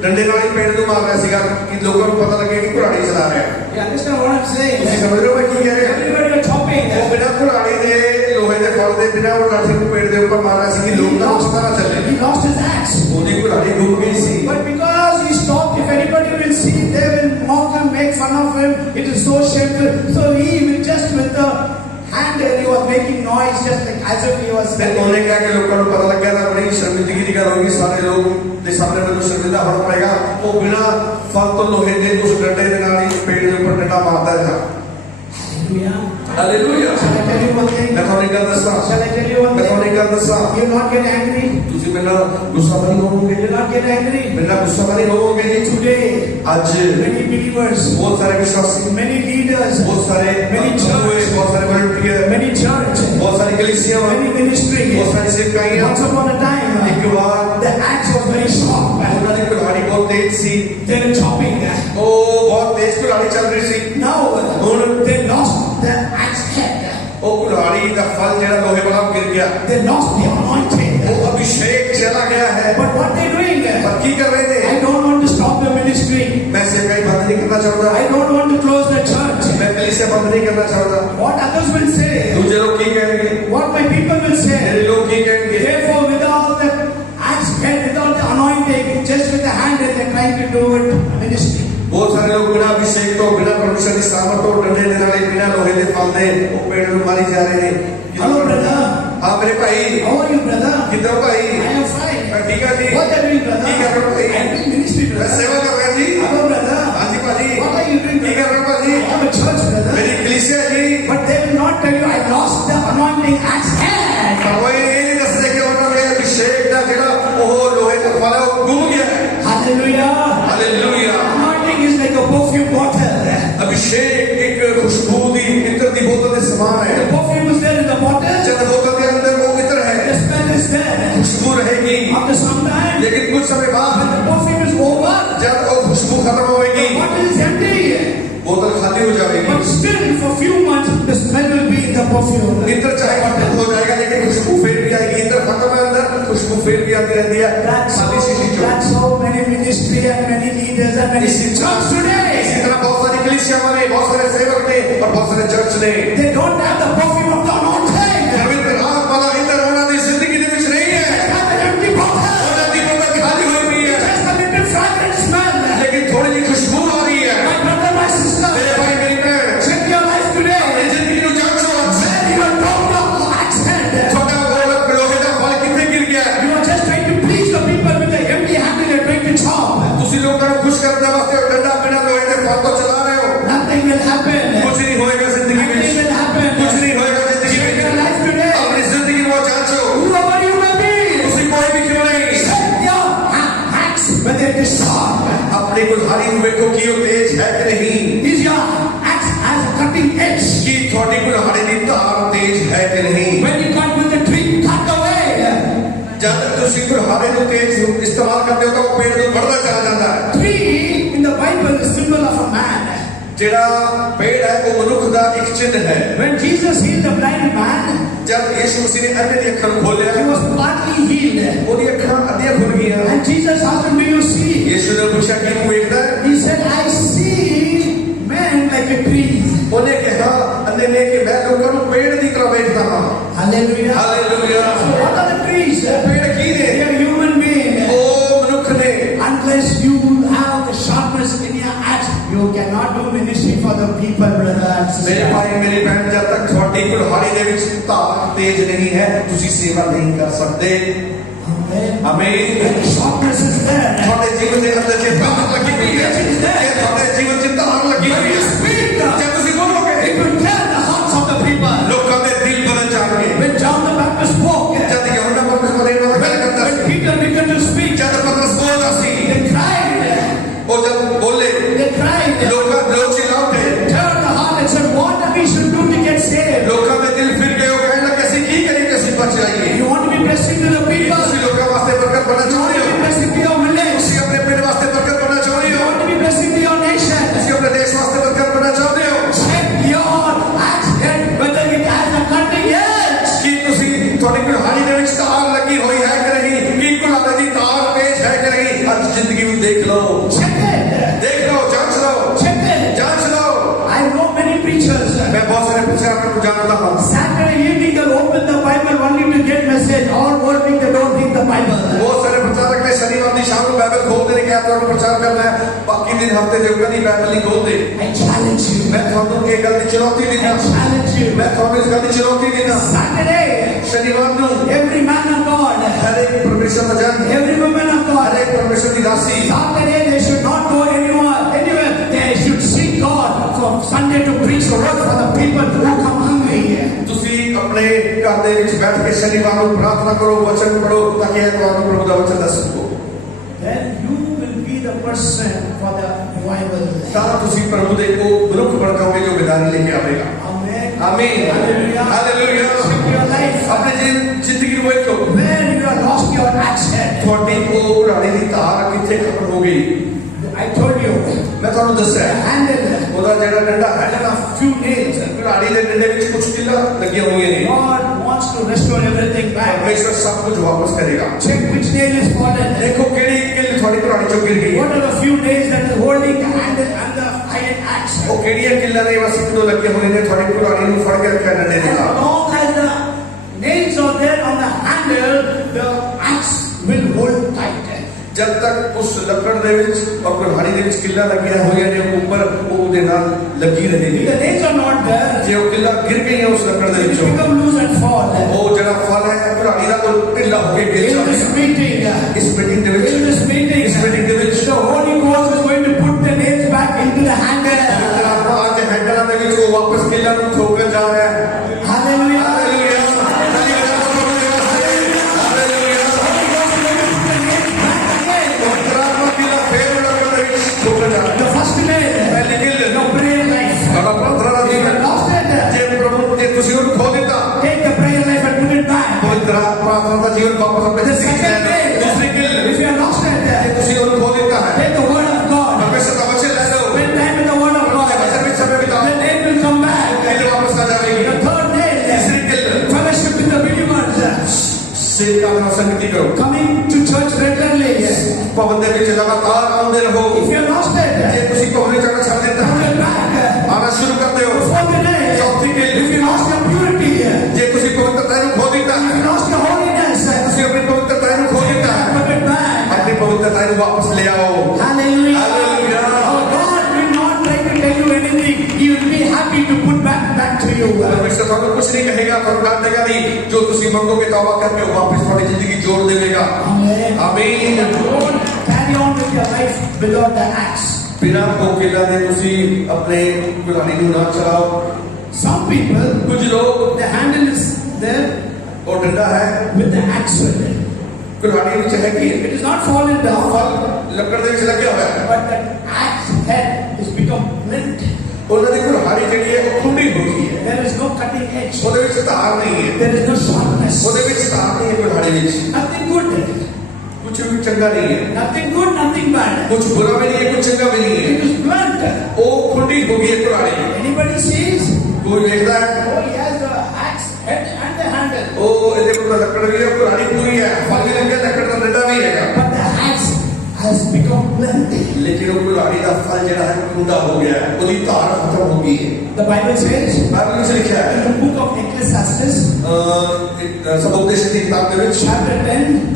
ਡੰਡੇ ਨਾਲ ਹੀ ਪੇੜ ਨੂੰ ਮਾਰ ਰਿਹਾ ਸੀਗਾ ਕਿ ਲੋਕਾਂ ਨੂੰ ਪਤਾ ਲੱਗੇ ਕਿ ਕੁल्हाड़ी ਚਲਾ ਰਿਹਾ ਹੈ। You understand what I'm saying? ਤੁਸੀਂ ਸਮਝ ਰਹੇ ਹੋ ਮੈਂ ਕੀ ਕਹਿ ਰਿਹਾ? Everybody was chopping. ਉਹ ਬਿਨਾਂ ਕੁल्हाड़ी ਦੇ ਲੋਹੇ ਦੇ ਫਲ ਦੇ ਬਿਨਾਂ ਉਹ ਲਾਠੀ ਨੂੰ ਪੇੜ ਦੇ ਉੱਪਰ ਮਾਰ ਰਿਹਾ ਸੀ ਕਿ ਲੋਕਾਂ ਨੂੰ ਪਤਾ ਨਾ ਚੱਲੇ। He lost his axe. ਉਹਦੀ ਕੁल्हाड़ी ਡੁੱਬ ਗਈ ਸੀ। But because he stopped, if anybody will see, they will mock him, make fun of him. It is so shameful. So he will just with the hand, he was making noise, just like as if he was. ਤੇ ਉਹਨੇ ਕਿਹਾ ਕਿ ਲੋਕਾਂ ਨੂੰ ਪਤਾ ਲੱਗਿਆ ਤਾਂ ਬੜੀ ਸ਼ਰਮਿੰਦਗੀ ਦੀ ਗੱਲ ਹੋਗੀ। ਸਾਰੇ ਲੋਕ ਦੇ ਸਾਹਮਣੇ ਮੈਨੂੰ ਸ਼ਰਮਿੰਦਾ ਹੋਣਾ ਪਏਗਾ। ਉਹ ਬਿਨਾਂ ਫਲ ਤੋਂ ਲੋਹੇ ਦੇ ਉਸ ਡੰਡੇ ਦੇ ਨਾਲ ਹੀ ਪੇੜ ਦੇ ਉੱਪਰ ਡੰਡਾ ਮਾਰਦਾ ਰਿਹਾ। Hallelujah. Shall I tell you one thing? ਮੈਂ ਤੁਹਾਨੂੰ ਇੱਕ ਗੱਲ ਦੱਸਾਂ। Shall I tell you one ਮੈਂ ਤੁਹਾਨੂੰ thing? ਇੱਕ ਗੱਲ ਦੱਸਾਂ। You will not get angry. ਤੁਸੀਂ ਮੇਰੇ ਨਾਲ ਗੁੱਸਾ ਤਾਂ ਨਹੀਂ ਹੋਵੋਗੇ? You will not get angry. ਮੇਰੇ ਨਾਲ ਗੁੱਸਾ ਤਾਂ ਨਹੀਂ ਹੋਵੋਗੇ ਜੀ? Today, ਅੱਜ many believers, ਬਹੁਤ ਸਾਰੇ ਵਿਸ਼ਵਾਸੀ, many leaders, ਬਹੁਤ ਸਾਰੇ many ਚਰਚ, church, ਬਹੁਤ ਸਾਰੇ ਵਲੰਟੀਅਰ, many church, ਬਹੁਤ ਸਾਰੀ ਕਲੀਸਿयां, many ministry. ਬਹੁਤ ਸਾਰੀ ਸੇਵਕਾਈਆਂ। Once upon a time, ਇੱਕ ਵਾਰ the axe was very sharp. ਉਹਨਾਂ ਦੀ ਕੁल्हाड़ी ਬਹੁਤ ਤੇਜ਼ ਸੀ। They were chopping. ਉਹ ਬਹੁਤ ਤੇਜ਼ ਕੁल्हाड़ी ਚੱਲ ਰਹੀ ਸੀ। Now they lost the axe head. ਉਹ ਕੁल्हाड़ी ਦਾ ਫਲ ਜਿਹੜਾ ਲੋਹੇ ਵਾਲਾ ਉਹ ਗਿਰ ਗਿਆ। They lost the anointing. ਉਹ ਅਭਿਸ਼ੇਕ ਚਲਾ ਗਿਆ ਹੈ। But what they doing? ਪਰ ਕੀ ਕਰ ਰਹੇ I ਨੇ? don't want to stop the ministry. ਮੈਂ ਸੇਵਕਾਈ ਬੰਦ ਨਹੀਂ ਕਰਨਾ ਚਾਹੁੰਦਾ। I don't want to close the church. ਮੈਂ ਕਲੀਸਿया ਬੰਦ ਨਹੀਂ ਕਰਨਾ ਚਾਹੁੰਦਾ। What others will say, ਦੂਜੇ ਲੋਕ ਕੀ ਕਹਿਣਗੇ? what my people will say. ਮੇਰੇ ਲੋਕ ਕੀ ਕਹਿਣਗੇ? Therefore, without the axe head, without the anointing, just with the hand, they're trying to do it ministry. ਬਹੁਤ ਸਾਰੇ ਲੋਕ ਬਿਨਾਂ ਅਭਿਸ਼ੇਕ ਤੋਂ ਬਿਨਾਂ ਪਰਮੇਸ਼ਰ ਦੀ ਸਾਮਰਥ ਤੋਂ ਡੰਡੇ ਦੇ ਨਾਲ ਹੀ ਬਿਨਾਂ ਲੋਹੇ ਦੇ ਫਲ ਦੇ ਉਹ ਪੇੜ ਨੂੰ ਮਾਰੀ ਜਾ ਰਹੇ ਨੇ। Hello, brother. ਹਾਂ ਮੇਰੇ ਭਾਈ, How are you, brother? ਕਿੱਦਾਂ ਭਾਈ? I am fine. ਮੈਂ ਠੀਕ ਹਾਂ ਜੀ। What are you doing, brother? ਕੀ ਕਰ ਰਹੇ ਹੋ ਭਾਈ? I am doing ministry, ਮੈਂ brother. ਸੇਵਾ ਕਰ ਰਿਹਾ ਜੀ। Hello, brother. ਹਾਂਜੀ ਭਾਜੀ। What are you doing, ਕੀ ਕਰ ਰਹੇ ਹੋ brother? ਭਾਜੀ? I am a church, brother. ਮੇਰੀ ਕਲੀਸਿया ਜੀ। But they will not tell you I lost the anointing axe head. ਪਰ ਉਹ ਇਹ ਨਹੀਂ ਦੱਸਦੇ ਕਿ ਉਹਨਾਂ ਦੇ ਅਭਿਸ਼ੇਕ ਦਾ ਜਿਹੜਾ ਉਹ ਲੋਹੇ ਦਾ ਫਲ ਹੈ ਉਹ ਡੁੱਬ ਗਿਆ ਹੈ। Hallelujah. Hallelujah. Anointing is like a perfume bottle. Abhishek ਇੱਕ ਖੁਸ਼ਬੂ ਦੀ ਇਤਰ ਦੀ ਬੋਤਲ ਦੇ ਸਮਾਨ The ਹੈ। perfume is there in the bottle. ਜਦ ਬੋਤਲ ਦੇ ਅੰਦਰ ਉਹ ਇਤਰ The ਹੈ, smell is there. ਖੁਸ਼ਬੂ ਰਹੇਗੀ। After some time, ਲੇਕਿਨ ਕੁਝ ਸਮੇਂ ਬਾਅਦ when the perfume is over, जब वो खुशबू खत्म the होगी, bottle is empty. बोतल खाली हो जाएगी। But still, for few months, the smell will be in the perfume. इधर चाहे खत्म हो जाएगा लेकिन खुशबू फिर भी आएगी। इधर खत्म है अंदर, खुशबू फिर भी आती रहती है। खाली शीशी जो That's how many ministry and many leaders and many church इसी today. तरह बहुत सारी कलीसियां वाले, बहुत सारे सेवक ने और बहुत सारे चर्च ने They don't have the perfume of the anointing. पवित्र आत्मा वाला इधर होना दी जिंदगी दे विच नहीं है। They have an empty bottle. होना दी बोतल खाली हुई भी है, Just a little fragrant smell. लेकिन थोड़ी सी खुशबू आ रही है। My brother, my sister, मेरे भाई मेरी बहन, check your life today. अपनी जिंदगी को जांचो। Where you are dropped off accent. छोटा बोलक लोहे का फल कितने गिर गया है। You are just trying to please the people with the empty hand and you're trying to chop. तुसी लोगों को खुश करने वास्ते डंडा बिना लोहे के फल तो चला रहे हो। Nothing will happen. कुछ नहीं होएगा जिंदगी में। Nothing will happen. कुछ नहीं होएगा जिंदगी Check your में। life today. अपनी जिंदगी को जांचो। Whoever you may be. उसी कोई भी क्यों नहीं, Check your hands whether it is sharp. अपनी कुल्हाड़ी को देखो कि वो तेज है कि नहीं। Is your axe has a cutting edge? कि थोड़ी कुल्हाड़ी की धार तेज है कि नहीं। When you cut with the tree, cut away. जब तुसी कुल्हाड़ी को तेज इस्तेमाल करते हो तो वो पेड़ तो बढ़ता चला जाता है। Tree in the Bible is symbol of a man. जेड़ा पेड़ है वो मनुख का एक चिन्ह है। When Jesus healed the blind man, जब यीशु मसीह ने अंधे दी अखां खोलिया, he was partly healed. ओदी अखां अद्धियां खुल गईयां। And Jesus asked him, do you see? यीशु ने पूछा कि तू देखदा है? He said, I see men like a tree. ਉਹਨੇ ਕਿਹਾ ਅੰਨੇ ਨੇ ਕਿ ਮੈਂ ਲੋਕਾਂ ਨੂੰ ਪੇੜ ਦੀ ਤਰ੍ਹਾਂ ਵੇਖਦਾ ਹਾਂ। Hallelujah. Hallelujah. So what are the trees? ਪੇੜ ਕੀ ਨੇ? They are human beings. ਉਹ ਮਨੁੱਖ ਨੇ। Unless you have the sharpness in your axe, you cannot do ministry for the people, brother and मेरे sister. भाई मेरी बहन, जब तक ਤੁਹਾਡੀ ਕੁਲਹਾੜੀ ਦੇ ਵਿੱਚ ਧਾਰ ਤੇਜ਼ ਨਹੀਂ ਹੈ, ਤੁਸੀਂ ਸੇਵਾ ਨਹੀਂ ਕਰ ਸਕਦੇ। Amen. ਆਮੀਨ। When the sharpness is there, ਤੁਹਾਡੇ ਜੀਵਨ ਦੇ ਅੰਦਰ ਜੇ ਧਾਰ ਲੱਗੀ ਹੋਈ ਹੈ, ਜੇ ਤੁਹਾਡੇ ਜੀਵਨ 'ਚ ਧਾਰ ਲੱਗੀ ਹੋਈ ਹੈ, ਜੇ ਤੁਸੀਂ ਬੋਲੋਗੇ, it will tell the hearts of the people. ਲੋਕਾਂ ਦੇ ਦਿਲ ਬਦਲ ਜਾਣਗੇ। When John the Baptist spoke, ਜਦ ਯਹੋਨਾ ਬਪਤਿਸਮਾ ਦੇਣ ਵਾਲਾ ਗੱਲ ਕਰਦਾ when C, Peter began to speak, ਜਦ ਪਤਰਸ ਬੋਲਦਾ ਸੀ, they cried. ਉਹ ਜਦ ਬੋਲੇ, They cried. ਲੋਕ ਚਿਲਾਉਂਦੇ, Turned the heart and said, what we should do to get saved? ਲੋਕਾਂ ਦੇ ਦਿਲ ਫਿਰ ਗਏ। ਉਹ ਕਹਿਣ ਲੱਗੇ, ਅਸੀਂ ਕੀ ਕਰੀਏ ਕਿ ਅਸੀਂ ਬਚ ਜਾਈਏ। You want to be blessing to the people? ਤੁਸੀਂ ਲੋਕਾਂ ਵਾਸਤੇ ਬਰਕਤ ਬਣਨਾ You want ਚਾਹੁੰਦੇ to be ਹੋ? blessing to your village? ਤੁਸੀਂ ਆਪਣੇ ਪਿੰਡ ਵਾਸਤੇ ਬਰਕਤ ਬਣਨਾ ਚਾਹੁੰਦੇ You ਹੋ? want to be blessing to your nation? ਤੁਸੀਂ ਆਪਣੇ ਦੇਸ਼ ਵਾਸਤੇ ਬਰਕਤ ਬਣਨਾ ਚਾਹੁੰਦੇ ਹੋ? Check your axe head whether it has a cutting edge. ਕੀ ਤੁਸੀਂ ਤੁਹਾਡੀ ਕੁਲਹਾੜੀ ਦੇ ਵਿੱਚ ਤਾਰ ਲੱਗੀ ਹੋਈ ਹੈ ਕਿ ਨਹੀਂ? ਕੀ ਕੁਲਹਾੜੀ ਦੀ ਤਾਰ ਤੇਜ਼ ਹੈ ਕਿ ਨਹੀਂ? ਅੱਜ ਜ਼ਿੰਦਗੀ ਨੂੰ ਦੇਖ ਲਓ, Check it. ਦੇਖ ਲਓ, ਜਾਂਚ ਲਓ, Check it. ਜਾਂਚ ਲਓ। I know many preachers. ਮੈਂ ਬਹੁਤ ਸਾਰੇ ਪ੍ਰਚਾਰਕਾਂ ਨੂੰ ਜਾਣਦਾ ਹਾਂ। Saturday evening they open the Bible only to get message. All morning they don't read the Bible. ਬਹੁਤ ਸਾਰੇ ਪ੍ਰਚਾਰਕ ਨੇ ਸ਼ਨੀਵਾਰ ਦੀ ਸ਼ਾਮ ਨੂੰ ਬਾਈਬਲ ਖੋਲਦੇ ਨੇ ਕਿ ਆਪ ਤੁਹਾਨੂੰ ਪ੍ਰਚਾਰ ਕਰਨਾ ਹੈ, ਬਾਕੀ ਦਿਨ ਹਫਤੇ ਦੇ ਕਦੀ ਬਾਈਬਲ ਨਹੀਂ ਖੋਲਦੇ। I challenge you. ਮੈਂ ਤੁਹਾਨੂੰ ਇਹ ਗੱਲ ਦੀ ਚੁਣੌਤੀ I ਦਿੰਦਾ, challenge you. ਮੈਂ ਤੁਹਾਨੂੰ ਇਸ ਗੱਲ ਦੀ ਚੁਣੌਤੀ ਦਿੰਦਾ। Saturday, ਸ਼ਨੀਵਾਰ ਨੂੰ every man of God, ਹਰੇਕ ਪਰਮੇਸ਼ਰ ਦਾ ਜਨ, every woman of God, ਹਰੇਕ ਪਰਮੇਸ਼ਰ ਦੀ ਰਾਸੀ, Saturday they should not go anywhere. They should seek God from Sunday to preach the word for the people who come hungry. ਤੁਸੀਂ ਆਪਣੇ ਘਰ ਦੇ ਵਿੱਚ ਬੈਠ ਕੇ ਸ਼ਨੀਵਾਰ ਨੂੰ ਪ੍ਰਾਰਥਨਾ ਕਰੋ, ਵਚਨ ਪੜੋ, ਤਾਂ ਕਿ ਤੁਹਾਨੂੰ ਪ੍ਰਭੂ ਦਾ ਵਚਨ ਦੱਸ ਸਕੋ। Then you will be the person for the revival. ਤਾਂ ਤੁਸੀਂ ਪ੍ਰਭੂ ਦੇ ਉਹ ਮਨੁੱਖ ਬਣ ਜਾਓਗੇ ਜੋ ਬਿਦਾਰੀ ਲੈ ਕੇ ਆਵੇਗਾ। Amen. ਆਮੀਨ, ਹਾਲੇਲੂਇਆ। Check your life. ਆਪਣੇ ਜ਼ਿੰਦਗੀ ਨੂੰ ਵੇਖੋ, Where you have lost your axe head. ਤੁਹਾਡੀ ਉਹ ਕੁਲਹਾੜੀ ਦੀ ਤਾਰ ਕਿੱਥੇ ਖਤਮ ਹੋ ਗਈ। I told you. ਮੈਂ ਤੁਹਾਨੂੰ ਦੱਸਿਆ, Handle. ਉਹਦਾ ਜਿਹੜਾ ਡੰਡਾ ਹੈ, And a few nails. ਕੁਲਹਾੜੀ ਦੇ ਡੰਡੇ ਵਿੱਚ ਕੁਝ ਕਿੱਲਾ ਲੱਗੀਆਂ ਹੋਈਆਂ ਨੇ। God wants to restore everything back. ਪਰਮੇਸ਼ਰ ਸਭ ਕੁਝ ਵਾਪਸ ਕਰੇਗਾ। Check which nail is fallen. ਦੇਖੋ ਕਿਹੜੀ ਕਿੱਲ ਤੁਹਾਡੀ ਕੁਲਹਾੜੀ ਚੋਂ ਗਿਰ ਗਈ ਹੈ। What are the few nails that is holding the handle and the iron axe? ਉਹ ਕਿਹੜੀਆਂ ਕਿੱਲਾਂ ਨੇ ਬਸ ਇੱਕ ਦੋ ਲੱਗੀਆਂ ਹੋਈਆਂ ਨੇ ਤੁਹਾਡੀ ਕੁਲਹਾੜੀ ਨੂੰ ਫੜ ਕੇ ਰੱਖਿਆ ਡੰਡੇ ਦੇ As ਨਾਲ। long as the nails are there on the handle, the axe will hold tight. ਜਦ ਤੱਕ ਉਸ ਲੱਕੜ ਦੇ ਵਿੱਚ ਔਰ ਕੁਲਹਾੜੀ ਦੇ ਵਿੱਚ ਕਿੱਲਾਂ ਲੱਗੀਆਂ ਹੋਈਆਂ ਨੇ ਉੱਪਰ, ਉਹ ਉਹਦੇ ਨਾਲ ਲੱਗੀ If ਰਹੇਗੀ। the nails are not there, ਜੇ ਉਹ ਕਿੱਲਾ ਗਿਰ ਗਈਆਂ ਉਸ ਲੱਕੜ ਦੇ it will ਵਿੱਚੋਂ, become loose and fall. ਉਹ ਜਿਹੜਾ ਫਲ ਹੈ ਕੁਲਹਾੜੀ ਦਾ ਉਹ ਢਿੱਲਾ ਹੋ ਕੇ ਗਿਰ In this ਜਾਵੇਗਾ। meeting, ਇਸ ਮੀਟਿੰਗ ਦੇ in ਵਿੱਚ, this meeting, ਇਸ ਮੀਟਿੰਗ ਦੇ ਵਿੱਚ the Holy Ghost is going to put the nails back into the handle. ਅੱਜ ਹੈਂਡਲਾਂ ਦੇ ਵਿੱਚ ਉਹ ਵਾਪਸ ਕਿੱਲਾਂ ਨੂੰ ਠੋਕਣ ਜਾ ਰਿਹਾ ਹੈ। Hallelujah. Hallelujah, The first nail, your prayer life. If you have lost it, ਤੁਸੀਂ ਉਹਨੂੰ ਖੋ ਦਿੱਤਾ, take the prayer life and put it back. ਪ੍ਰਾਰਥਨਾ ਦਾ ਜੀਵਨ ਵਾਪਸ ਆਪਣੇ The ਜ਼ਿੰਦਗੀ second ਚ ਲੈ ਲਓ। ਦੂਸਰੀ nail, kill, if you have lost it, ਤੁਸੀਂ ਉਹਨੂੰ ਖੋ ਦਿੱਤਾ ਹੈ, take the word of God. ਪਰਮੇਸ਼ਰ ਦਾ ਵਚਨ ਲੈ ਲਓ, Spend time with the word of God. ਵਚਨ ਵਿੱਚ ਸਮੇਂ ਬਿਤਾਓ, The nail will come back. ਕਿੱਲ ਵਾਪਸ ਆ ਜਾਵੇਗੀ। The third nail, ਤੀਸਰੀ ਕਿੱਲ, fellowship with the believers. ਸੇਵਕਾਂ ਨਾਲ ਸੰਗਤੀ ਕਰੋ, Coming to church regularly. ਭਵਨ ਦੇ ਵਿੱਚ ਲਗਾਤਾਰ ਆਉਂਦੇ ਰਹੋ। If you have lost it, ਜੇ ਤੁਸੀਂ ਭਵਨ ਵਿੱਚ ਆਉਣਾ ਛੱਡ ਦਿੱਤਾ, put it back. ਆਉਣਾ ਸ਼ੁਰੂ ਕਰਦੇ ਹੋ। Fourth nail, ਚੌਥੀ ਕਿੱਲ, if you lost your purity, ਜੇ ਤੁਸੀਂ ਪਵਿੱਤਰਤਾ ਨੂੰ ਖੋ ਦਿੱਤਾ, if you lost your holiness, ਤੁਸੀਂ ਆਪਣੀ ਪਵਿੱਤਰਤਾ ਨੂੰ ਖੋ ਦਿੱਤਾ, put it back. ਆਪਣੀ ਪਵਿੱਤਰਤਾ ਨੂੰ ਵਾਪਸ ਲੈ ਆਓ। Hallelujah. Hallelujah. Our God will not try to tell you anything. He will be happy to put back to you. ਪਰਮੇਸ਼ਰ ਤੁਹਾਨੂੰ ਕੁਝ ਨਹੀਂ ਕਹੇਗਾ, ਤੁਹਾਨੂੰ ਡਾਂਟੇਗਾ ਨਹੀਂ। ਜੋ ਤੁਸੀਂ ਮੰਗੋਗੇ ਤੌਬਾ ਕਰਕੇ ਉਹ ਵਾਪਸ ਤੁਹਾਡੀ ਜ਼ਿੰਦਗੀ ਜੋੜ ਦੇਵੇਗਾ। Amen. ਆਮੀਨ। Don't carry on with your life without the axe. ਬਿਨਾਂ ਕੋਕਿਲਾ ਦੇ ਤੁਸੀਂ ਆਪਣੇ ਕੁਲਹਾੜੀ ਨੂੰ ਨਾ ਚਲਾਓ। Some people, ਕੁਝ ਲੋਕ, the handle is there ਉਹ ਡੰਡਾ ਹੈ with the axe with it. ਕੁਲਹਾੜੀ ਵਿੱਚ ਹੈ ਕਿ It is not fallen down, ਫਲ ਲੱਕੜ ਦੇ ਵਿੱਚ ਲੱਗਿਆ ਹੋਇਆ ਹੈ। but the axe head has become blunt. ਉਹਨਾਂ ਦੀ ਕੁਲਹਾੜੀ ਜਿਹੜੀ ਹੈ ਉਹ ਖੁੰਡੀ ਹੋ ਗਈ ਹੈ, There is no cutting edge. ਉਹਦੇ ਵਿੱਚ ਧਾਰ ਨਹੀਂ ਹੈ, There is no sharpness. ਉਹਦੇ ਵਿੱਚ ਧਾਰ ਨਹੀਂ ਹੈ ਕੁਲਹਾੜੀ ਵਿੱਚ। Nothing good. ਕੁਝ ਵੀ ਚੰਗਾ ਨਹੀਂ ਹੈ, Nothing good, nothing bad. ਕੁਝ ਬੁਰਾ ਵੀ ਨਹੀਂ ਹੈ, ਕੁਝ ਚੰਗਾ ਵੀ ਨਹੀਂ ਹੈ। It is blunt. ਉਹ ਖੁੰਡੀ ਹੋ ਗਈ ਹੈ ਕੁਲਹਾੜੀ। Anybody sees? ਕੋਈ ਵੇਖਦਾ ਹੈ, Oh, he has the axe head and the handle. ਉਹ ਇਹਦੇ ਕੋਲ ਲੱਕੜ ਵੀ ਹੈ, ਕੁਲਹਾੜੀ ਪੂਰੀ ਹੈ, ਫਲ ਵੀ ਲੱਗਿਆ, ਲੱਕੜ ਦਾ ਡੰਡਾ ਵੀ ਹੈਗਾ, But the axe has become blunt. ਲੇਕਿਨ ਉਹ ਕੁਲਹਾੜੀ ਦਾ ਫਲ ਜਿਹੜਾ ਹੈ ਖੁੰਡਾ ਹੋ ਗਿਆ ਹੈ, ਉਹਦੀ ਧਾਰ ਖਤਮ ਹੋ ਗਈ ਹੈ। The Bible says ਬਾਈਬਲ ਵਿੱਚ ਲਿਖਿਆ ਹੈ, in the book of Ecclesiastes, ਸਬਉਪਦੇਸ਼ ਦੀ ਕਿਤਾਬ ਦੇ ਵਿੱਚ chapter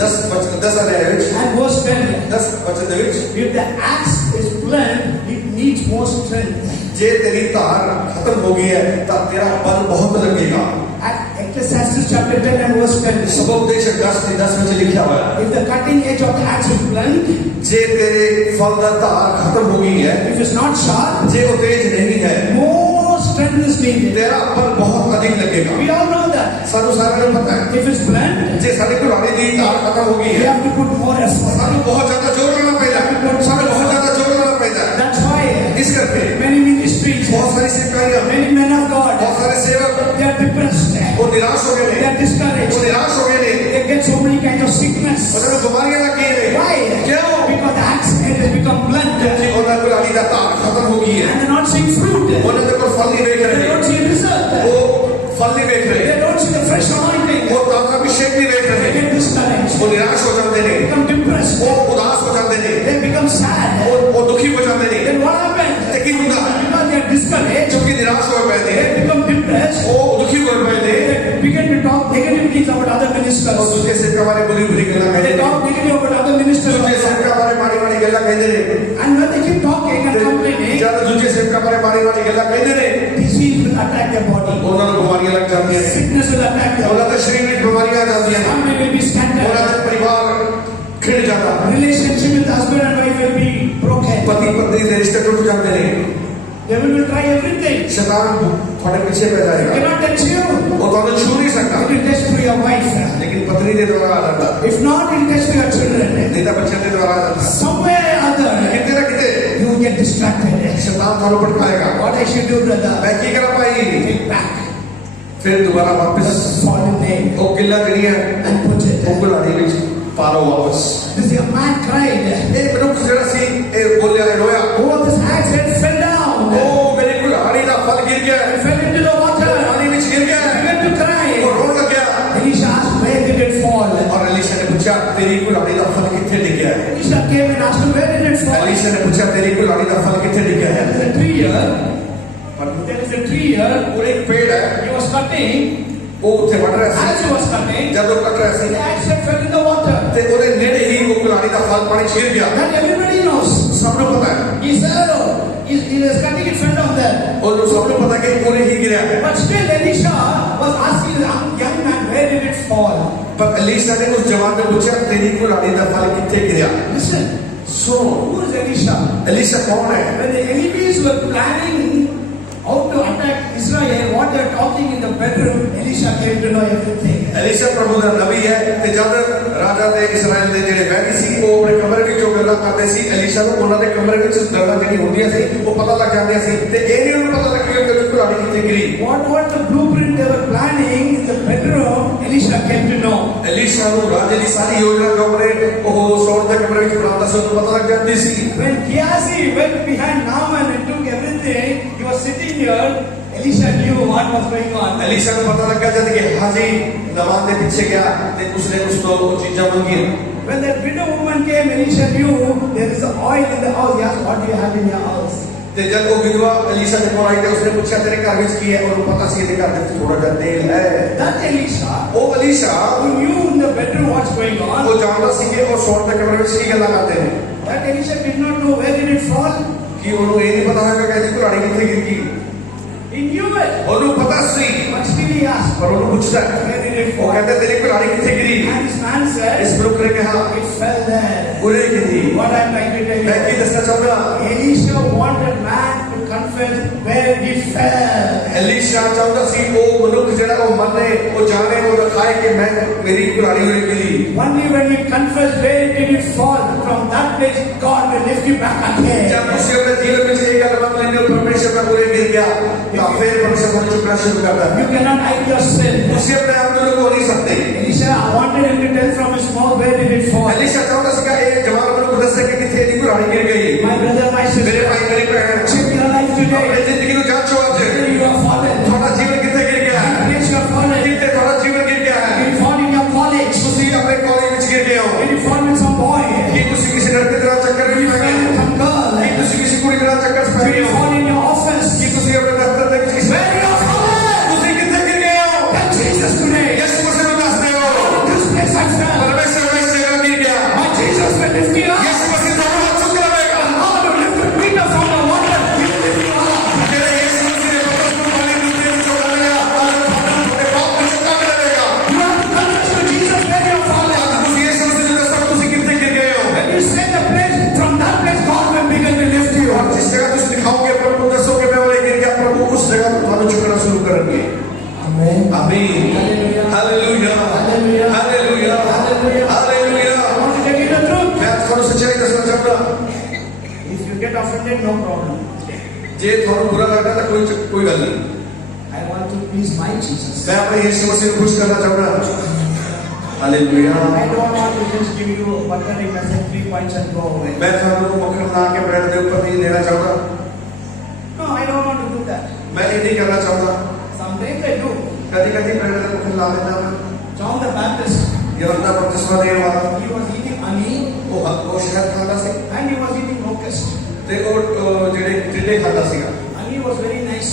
10 10 ਅਧਿਆਇ ਵਿੱਚ and verse 10, 10 ਵਚਨ ਦੇ ਵਿੱਚ, if the axe is blunt, it needs more strength. जे तेरी धार खत्म हो गई है तो तेरा बल बहुत लगेगा। At Ecclesiastes chapter 10 and verse 10. सबोपदेश 10 में लिखा हुआ है, If the cutting edge of the axe is blunt, जे तेरे फल दा धार खत्म हो गई है, if it's not sharp, जे वो तेज नहीं है, more strength is needed. तेरा बल बहुत अधिक लगेगा। We all know that. सानू सारे पता है, If it's blunt, जे साडी कुल्हाड़ी दी धार खत्म हो गई we है, have to put more effort. सानू बहुत ज्यादा जोर लाना पड़ेगा, सानू बहुत ज्यादा जोर लाना पड़ेगा। That's why इस करके many ministries, बहुत सारी सेवकाइयां, many men of God, बहुत सारे सेवक they are depressed, वो निराश हो गए they ने, are discouraged, वो निराश हो गए ने, they get so many kinds of sickness. उन्हें बीमारियां लग गई ने। Why? क्यों? Because the axe head has become blunt क्योंकि उन्हें कुल्हाड़ी दा धार खत्म हो गई है, and they're not seeing fruit. They उन्हें तो कोई फल नहीं देख रहे, don't see result. वो फल नहीं देख रहे, They don't see the fresh anointing. वो ताजा अभिषेक नहीं देख They रहे, get discouraged. वो निराश हो जाते ने, They become depressed. वो उदास हो जाते ने, They become sad. वो दुखी हो जाते ने। Then what happens? ते की हुंदा? Because they are discouraged, क्योंकि निराश हो गए ने, they become depressed. वो दुखी हो गए ने, They begin to talk negative things about other और ministers. दूसरे से हमारे बुरी बुरी गल्ला कहते They ने, talk negative about other ministers. दूसरे से हमारे मारी मारी गल्ला कहते ने, And when they keep talking and complaining, जब दूसरे से हमारे मारी मारी गल्ला कहते ने, disease will attack their body. ਉਹਨਾਂ ਨੂੰ ਬਿਮਾਰੀਆਂ ਲੱਗ ਜਾਂਦੀਆਂ ਨੇ, Sickness will attack their ਉਹਨਾਂ body. ਦੇ ਸਰੀਰ ਵਿੱਚ ਬਿਮਾਰੀਆਂ ਆ ਜਾਂਦੀਆਂ ਨੇ, Family will be ਉਹਨਾਂ scattered. ਦਾ ਪਰਿਵਾਰ ਖਿੜ ਜਾਂਦਾ, Relationship with husband and wife will be broken. ਪਤੀ ਪਤਨੀ ਦੇ ਰਿਸ਼ਤੇ ਟੁੱਟ ਜਾਂਦੇ ਨੇ, Devil will try everything. शैतान ਤੁਹਾਡੇ ਪਿੱਛੇ ਪੈ ਜਾਏਗਾ, Cannot touch you. ਉਹ ਤੁਹਾਨੂੰ ਛੂ ਨਹੀਂ ਸਕਦਾ, It will touch through your wife. लेकिन पत्नी ਦੇ ਦੁਆਰਾ आ ਜਾਂਦਾ, If not, it will touch through your children. ਨਹੀਂ ਤਾਂ ਬੱਚਿਆਂ ਦੇ ਦੁਆਰਾ ਆ ਜਾਂਦਾ, Somewhere or other, ਕਿਤੇ ਨਾ ਕਿਤੇ you will get distracted. शैतान ਤੁਹਾਨੂੰ भटकाएगा। What I should do, brother? मैं की करा भाई, Take back फिर दोबारा वापस the fallen name ਉਹ ਕਿੱਲਾ ਜਿਹੜੀ ਹੈ and put it. ਉਹ ਕੁਲਾੜੀ ਵਿੱਚ ਪਾ ਲਓ ਵਾਪਸ। This a man cried. ਇਹ ਮਨੁੱਖ ਜਿਹੜਾ ਸੀ ਇਹ ਬੋਲਿਆ ਰੋਇਆ, Oh, this axe head fell down. ਉਹ ਮੇਰੀ ਕੁਲਾੜੀ ਦਾ ਫਲ ਗਿਰ ਗਿਆ, It fell into the water. ਪਾਣੀ ਵਿੱਚ ਗਿਰ ਗਿਆ, He began to ਉਹ cry. ਰੋਣ ਲੱਗਿਆ। Elisha asked, where did it fall? और एलिशा ने पूछा तेरी कुल्हाड़ी का फल कितने डिग्या है? Elisha came and asked him, where did it fall? Elisha ने पूछा तेरी कुल्हाड़ी का फल कितने डिग्या है? There is a tree here. There is a tree here. और एक पेड़ है, He was cutting. वो उत्थे बढ़ रहा As C, he was cutting, जब वो कट रहा सी the axe head fell in the water. ते ओदे नेड़े ही वो कुल्हाड़ी का फल पानी च गिर गया। That everybody knows. सबको पता है, He said, oh, he was cutting, it fell down there. और सबको पता है कि पूरे ही गिरा है। But still Elisha was asking the young man, where did it fall? पर एलिशा ने उस जवान ने पूछा तेरी कुल्हाड़ी का फल कितने गिरा? Listen, so who is Elisha? Elisha कौन है? When the enemies were planning how to attack Israel, what they are talking in the bedroom, Elisha came to know everything. Elisha प्रभु का नबी है, ते जब राजा दे इस्राएल दे जेड़े वैरी सी वो अपने कमरे विच गल्लां करदे सी, एलिशा को उन्हां दे कमरे विच गल्लां जेड़ी होंदियां सी वो पता लग जांदियां सी, ते ए नहीं उन्हें पता लग गया कि कुल्हाड़ी कित्थे गिरी। What the blueprint they were planning in the bedroom, Elisha came to know. Elisha को राजे की सारी योजना जो अपने वो सोने के कमरे में बनाता सी उन्हें पता लग जाती सी। When Gehazi went behind Naaman and took everything, he was sitting here. Elisha knew what was going on. Elisha को पता लग गया जब कि हाजी नमान के पीछे गया ते उसने उसको वो चीज़ें मांगी। When that widow woman came, Elisha knew there is oil in the house. He asked, what do you have in your house? ते जब वो विधवा एलिशा के पास आई तो उसने पूछा तेरे घर में की है, और वो पता सी तेरे घर में थोड़ा सा तेल है। That Elisha, वो Elisha who knew in the bedroom what's going on, वो जानता सी कि वो सोने के कमरे में की गल्लां करते हैं that Elisha did not know where did it fall. कि उन्होंने ये नहीं पता है कि कैसी कुल्हाड़ी कितने गिर गई, He knew it, और उन्हें पता सी, but still he asked, पर उन्हें पूछता है where did it वो fall? कहते तेरी कुल्हाड़ी कितने गिरी? And this man said, इस मनुख ने कहा it fell there. बुरे की थी। What I'm trying to tell मैं की you, दसना चाहूँगा, Elisha wanted man to confess where he fell. Elisha चाहता सी वो मनुख जेड़ा वो मने वो जाने वो दिखाए कि मैं मेरी कुल्हाड़ी उड़े गिरी। Only when we confess where did it fall, from that place God will lift you back again. जब उसे अपने जीवन में से एक गल मान लेने और परमेश्वर में पूरे गिर गया तो फिर परमेश्वर को चुकना शुरू करता है। You cannot hide your sin. उसे अपने आप को हो नहीं सकते। Elisha wanted him to tell from his mouth where did it fall. Elisha चाहता सी कि एक जवान मनुख दस सके कि तेरी कुल्हाड़ी गिर गई। My brother, my मेरे sister, भाई मेरी बहन check your life अपने today. जिंदगी को जांचो आज Where you have fallen. थोड़ा जीवन कितने गिर गया है, Yes, you have fallen. कितने थोड़ा जीवन गिर गया है। Did you fall in your college? तुसी अपने कॉलेज में गिर गए हो Did you fall with some boy? कि तुसी किसी लड़के तरह चक्कर Did में you पड़ fall गए with some girl? कि तुसी किसी कुड़ी तरह चक्कर में पड़ Did गए you हो fall in your office? कि तुसी अपने दफ्तर में किसी Where you have fallen? तुसी कितने गिर गए हो। Tell Jesus today. यीशु मसीह में दसते हो This place I fell. परमेश्वर में सेवा गिर गया। My Jesus will lift you up. यीशु मसीह तुम्हारा हाथ चुक लेगा। God will lift Peter from the water. He will lift you up. offended, no problem. जे थोड़ा बुरा लगता है तो कोई गल नहीं। I want to please my Jesus. मैं अपने यीशु मसीह को खुश करना चाहूँगा। Hallelujah. I don't want to just give you a buttery message, 3 points and go away. मैं थानू मक्खन ला के ब्रेड के ऊपर नहीं देना चाहता। No, I don't want to do that. मैं ये नहीं करना चाहता। Sometimes I do. कभी-कभी ब्रेड के मक्खन ला देता मैं। John the Baptist, यूहन्ना बपतिस्मा देने वाला he was eating honey वो शहद खाता सी and he was eating locust. ते वो जेडे टिड्डे खाता सीगा। Honey was very nice,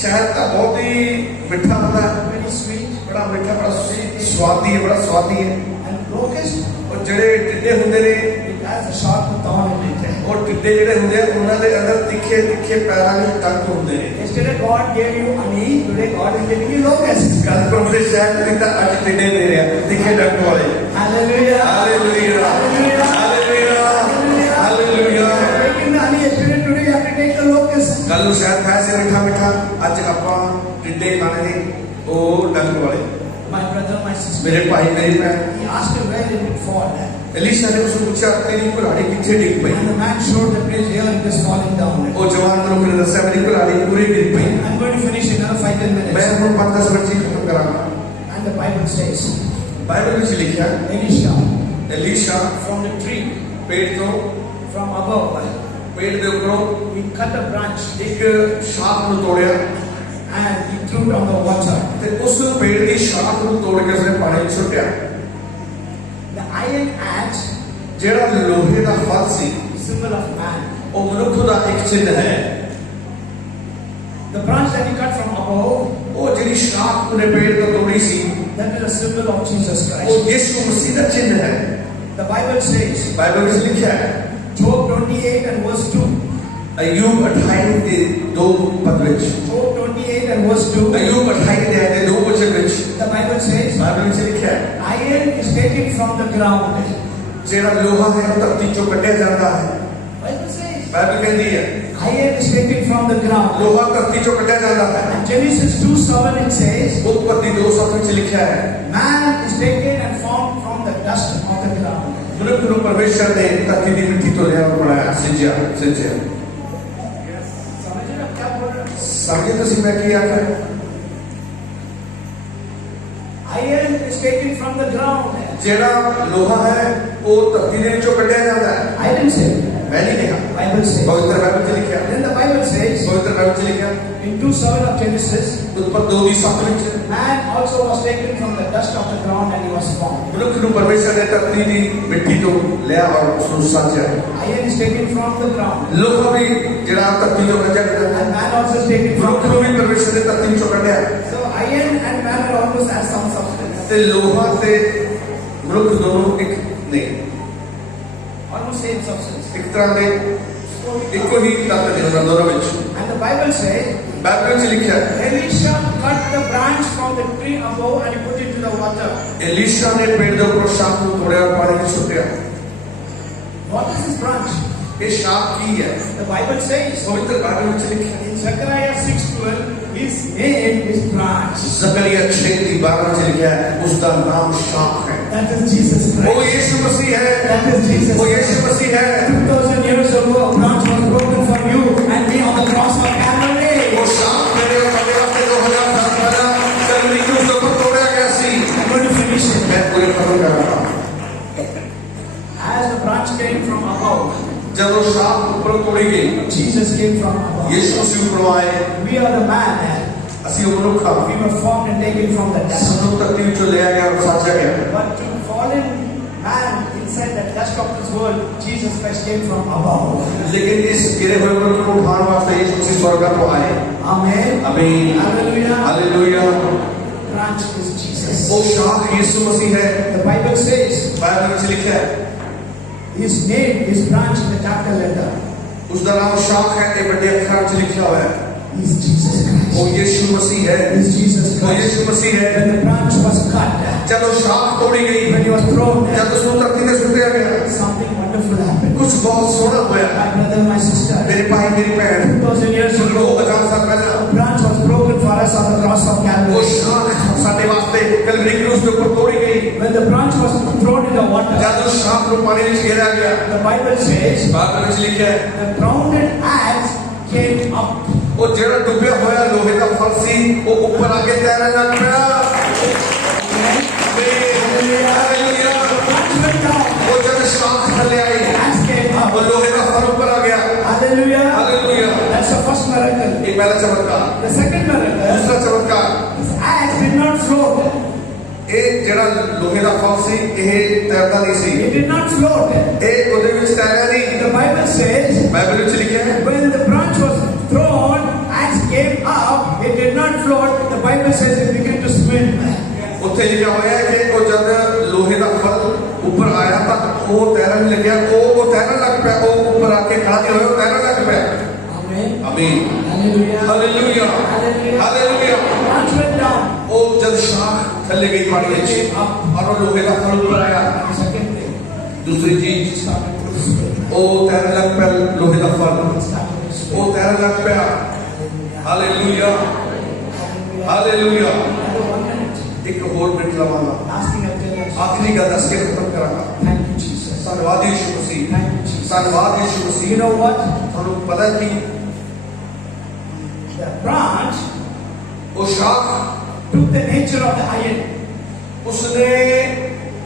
शहद का बहुत ही मीठा होता है, very sweet. बड़ा मीठा, बड़ा स्वादी है, बड़ा स्वादी है। And locust, और जेडे टिड्डे होंदे ने it has a sharp thorn in it. और टिड्डे जेडे होंदे हैं उन्हां दे अंदर तिखे तिखे पैरां दे टंक होंदे ने। Yesterday God gave you honey, today God is giving you locust. कल को मुझे शहद दिता, आज टिड्डे दे रहा है, तिखे टंक वाले। Hallelujah. Hallelujah, Hallelujah. Hallelujah, hallelujah. Taking the honey yesterday, today you have to take the locust. कल ਨੂੰ ਸ਼ਾਇਦ ਖਾਇਆ ਸੀ ਮਿੱਠਾ ਮਿੱਠਾ, ਅੱਜ ਆਪਾਂ ਟਿੱਡੇ ਖਾਣੇ ਨੇ ਉਹ ਡੰਗ ਵਾਲੇ। My brother, my sister, ਮੇਰੇ ਭਾਈ ਮੇਰੀ ਭੈਣ he asked him where did it fall. Elisha ने उसको पूछा तेरी कुल्हाड़ी किथे डिग पई? And the man showed the place here it is falling down. वो जवान लोग ने दस्या मेरी कुल्हाड़ी पूरी गिर पई। I'm going to finish in another 5-10 मैं minutes. ਹੁਣ 5-10 मिनट में खत्म करांगा। And the Bible says, Bible में लिखा है Elisha Elisha from the tree, पेड़ तो from above, पेड़ दे ऊपरों he cut a branch एक शाख ਨੂੰ ਤੋੜਿਆ and he threw it on the water. ਤੇ ਉਸ पेड़ ਦੀ शाख ਨੂੰ ਤੋੜ ਕੇ ਉਸਨੇ ਪਾਣੀ ਵਿੱਚ ਸੁੱਟਿਆ। The iron axe, ਜਿਹੜਾ ਲੋਹੇ ਦਾ ਫਲ ਸੀ symbol of man. ਉਹ ਮਨੁੱਖ ਦਾ ਇੱਕ ਚਿੰਨ੍ਹ ਹੈ। The branch that he cut from above, ਉਹ ਜਿਹੜੀ शाख ਉਹਨੇ पेड़ ਤੋਂ ਤੋੜੀ ਸੀ that is a symbol of Jesus ਉਹ Christ. ਯਿਸੂ ਮਸੀਹ ਦਾ ਚਿੰਨ੍ਹ ਹੈ। The Bible says, बाइबल में लिखा है Job 28 and verse 2. अय्यूब 28 ਦੇ 2 ਪਦ ਵਿੱਚ Job 28 and verse 2. अय्यूब 28 ਦੇ 2 ਵਚਨ ਵਿੱਚ The Bible says, ਬਾਈਬਲ ਵਿੱਚ ਲਿਖਿਆ ਹੈ iron is taken from the ground. ਜਿਹੜਾ ਲੋਹਾ ਹੈ ਉਹ ਧਰਤੀ ਚੋਂ ਕੱਢਿਆ ਜਾਂਦਾ ਹੈ। Bible says, ਬਾਈਬਲ ਕਹਿੰਦੀ ਹੈ iron is taken from the ground. ਲੋਹਾ ਧਰਤੀ ਚੋਂ ਕੱਢਿਆ ਜਾਂਦਾ ਹੈ। And Genesis 2:7 it says, ਉਤਪਤੀ 2:7 ਵਿੱਚ ਲਿਖਿਆ ਹੈ man is taken and formed from the dust of the ground. ਮਨੁੱਖ ਨੂੰ ਪਰਮੇਸ਼ਰ ਨੇ ਧਰਤੀ ਦੀ ਮਿੱਟੀ ਤੋਂ ਲਿਆ ਬਣਾਇਆ ਸਿਰਜਿਆ। समझ रहे हो क्या बोल रहे हो? ਸਮਝੇ ਤੁਸੀਂ ਮੈਂ ਕੀ ਆਖਿਆ? Iron is taken from the ground. ਜਿਹੜਾ ਲੋਹਾ ਹੈ ਉਹ ਧਰਤੀ ਦੇ ਵਿੱਚੋਂ ਕੱਢਿਆ ਜਾਂਦਾ ਹੈ। I didn't say. ਮੈਂ ਨਹੀਂ ਕਿਹਾ, Bible says. ਪਵਿੱਤਰ ਬਾਈਬਲ ਵਿੱਚ ਲਿਖਿਆ। Then the Bible says, ਪਵਿੱਤਰ ਬਾਈਬਲ ਵਿੱਚ ਲਿਖਿਆ in 2:7 of Genesis, ਉਤਪਤੀ 2:7 ਵਿੱਚ man also was taken from the dust of the ground and he was formed. ਮਨੁੱਖ ਨੂੰ ਪਰਮੇਸ਼ਰ ਨੇ ਧਰਤੀ ਦੀ ਮਿੱਟੀ ਤੋਂ ਲਿਆ ਔਰ ਉਸ ਨੂੰ ਸਾਜਿਆ। Iron is taken from the ground. ਲੋਹਾ ਵੀ ਜਿਹੜਾ ਧਰਤੀ ਤੋਂ ਕੱਢਿਆ ਗਿਆ And man also is taken from ਮਨੁੱਖ the ਨੂੰ ground. ਵੀ ਪਰਮੇਸ਼ਰ ਨੇ ਧਰਤੀ ਵਿੱਚੋਂ ਕੱਢਿਆ। So iron and man are almost have some substance. ਤੇ ਲੋਹਾ ਤੇ ਮਨੁੱਖ ਦੋਨੋਂ ਇੱਕ ਨੇ, Almost same substance. ਇੱਕ ਤਰ੍ਹਾਂ ਦੇ ਇੱਕੋ ਹੀ ਤੱਤ ਨੇ ਉਹਨਾਂ ਦੋਨਾਂ ਵਿੱਚ। And the Bible says, Bible ਵਿੱਚ ਲਿਖਿਆ ਹੈ Elisha cut the branch from the tree above and he put it to the water. Elisha ने पेड़ के ऊपर शाख को तोड़या और पानी में सुट्या। What is this branch? ये शाख की है? The Bible says, पवित्र बाइबल में लिखा है in Zechariah 6:12, his name is branch. जकरिया 6:12 में लिखा है उसका नाम शाख है। That is Jesus वो Christ. यीशु मसीह है। That is Jesus वो Christ. यीशु मसीह है। 2000 years ago, a branch was broken for you and me on the cross of Calvary. वो शाख मेरे और मेरे वास्ते 2000 साल पहले कलवरी के ऊपर तोड़ा गया सी। I'm going to finish it. मैं पूरे खत्म कर रहा हूं। As the branch came from above, जब वो शाख ऊपर तोड़ी गई Jesus came from above. यीशु मसीह ऊपर आए। We are the man. ਅਸੀਂ ਉਹ ਮਨੁੱਖ ਹਾਂ। We were formed and taken from the dust. ਸਾਨੂੰ ਧਰਤੀ ਵਿੱਚੋਂ ਲਿਆ ਗਿਆ ਔਰ ਸਾਜਿਆ ਗਿਆ। But to fallen man inside the dust of this world, Jesus Christ came from above. लेकिन इस गिरे हुए मनुष्य को उठाने वास्ते यीशु मसीह स्वर्ग को आए। Amen. आमीन। Hallelujah. Hallelujah. Branch is Jesus. वो शाख यीशु मसीह है। The Bible says बाइबल में लिखा है his name is branch in the capital letter. उसका नाम शाख है, ये बड़े अक्षर में लिखा हुआ है। He is Jesus वो Christ. यीशु मसीह है। He is Jesus वो Christ. यीशु मसीह है। When the branch was cut, जब वो शाख तोड़ी गई, when he was thrown, जब उसको धरती में सुटाया गया, something wonderful happened. कुछ बहुत सोना हुआ। My brother, my sister, मेरे भाई मेरी बहन 2000 years ago, 2000 साल पहले a branch was broken for for us on the cross of वो Calvary. शाख साडे वास्ते कलवरी क्रूस के ऊपर तोड़ी गई। When the branch was thrown in the water, जब उस शाख को पानी में घेरा गया, the Bible says बाइबल में लिखा है the drowned axe came up. वो जेड़ा डूबया होया लोहे का फल सी वो ऊपर आके तैरने लग पिया। हालेलुया। Branch went down. वो जब शाख थले आई Axe came up. वो लोहे का फल ऊपर आ गया। Hallelujah. Hallelujah. That's the first miracle. एक पहला चमत्कार। The second miracle, दूसरा चमत्कार this axe did not float. ਇਹ ਜਿਹੜਾ ਲੋਹੇ ਦਾ ਫਲ ਸੀ ਇਹ ਤੈਰਦਾ ਨਹੀਂ ਸੀ। It did not float. ਇਹ ਉਹਦੇ ਵਿੱਚ ਤੈਰਿਆ ਨਹੀਂ। The Bible says ਬਾਈਬਲ ਵਿੱਚ ਲਿਖਿਆ ਹੈ when the branch was thrown, axe came up. It did not float. The Bible says it began to swim. ਉੱਥੇ ਲਿਖਿਆ ਹੋਇਆ ਹੈ ਕਿ ਉਹ ਜਦ ਲੋਹੇ ਦਾ ਫਲ ਉੱਪਰ ਆਇਆ ਤਾਂ ਉਹ ਤੈਰਨ ਲੱਗਿਆ। ਉਹ ਤੈਰਨ ਲੱਗ ਪਿਆ। ਉਹ ਉੱਪਰ ਆ ਕੇ ਖੜਾ ਨਹੀਂ ਹੋਇਆ, ਉਹ ਤੈਰਨ ਲੱਗ ਪਿਆ। Amen. ਆਮੀਨ। Hallelujah. Hallelujah. Hallelujah. Hallelujah. Branch went down. ਉਹ ਜਦ ਸ਼ਾਖ ਥੱਲੇ ਗਈ ਪਾਣੀ ਵਿੱਚ ਔਰ ਉਹ ਲੋਹੇ ਦਾ ਫਲ ਉੱਪਰ ਆਇਆ। The second thing, ਦੂਸਰੀ it ਚੀਜ਼ started to swim. ਉਹ ਤੈਰਨ ਲੱਗ ਪਿਆ ਲੋਹੇ ਦਾ ਫਲ। It started to swim. ਉਹ ਤੈਰਨ ਲੱਗ ਪਿਆ। ਹਾਲੇਲੂਇਆ। ਹਾਲੇਲੂਇਆ। Another 1 minute. ਇੱਕ ਹੋਰ ਮਿੰਟ ਲਵਾਂਗਾ। Last thing I'll tell you. ਆਖਰੀ ਗੱਲ ਦੱਸ ਕੇ ਖਤਮ ਕਰਾਂਗਾ। Thank you, Jesus. ਧੰਨਵਾਦ ਯਿਸੂ ਮਸੀਹ। Thank you, Jesus. ਧੰਨਵਾਦ ਯਿਸੂ ਮਸੀਹ। You know what? ਤੁਹਾਨੂੰ ਪਤਾ ਹੈ ਕਿ The branch ਉਹ ਸ਼ਾਖ took the nature of the iron ਉਸਨੇ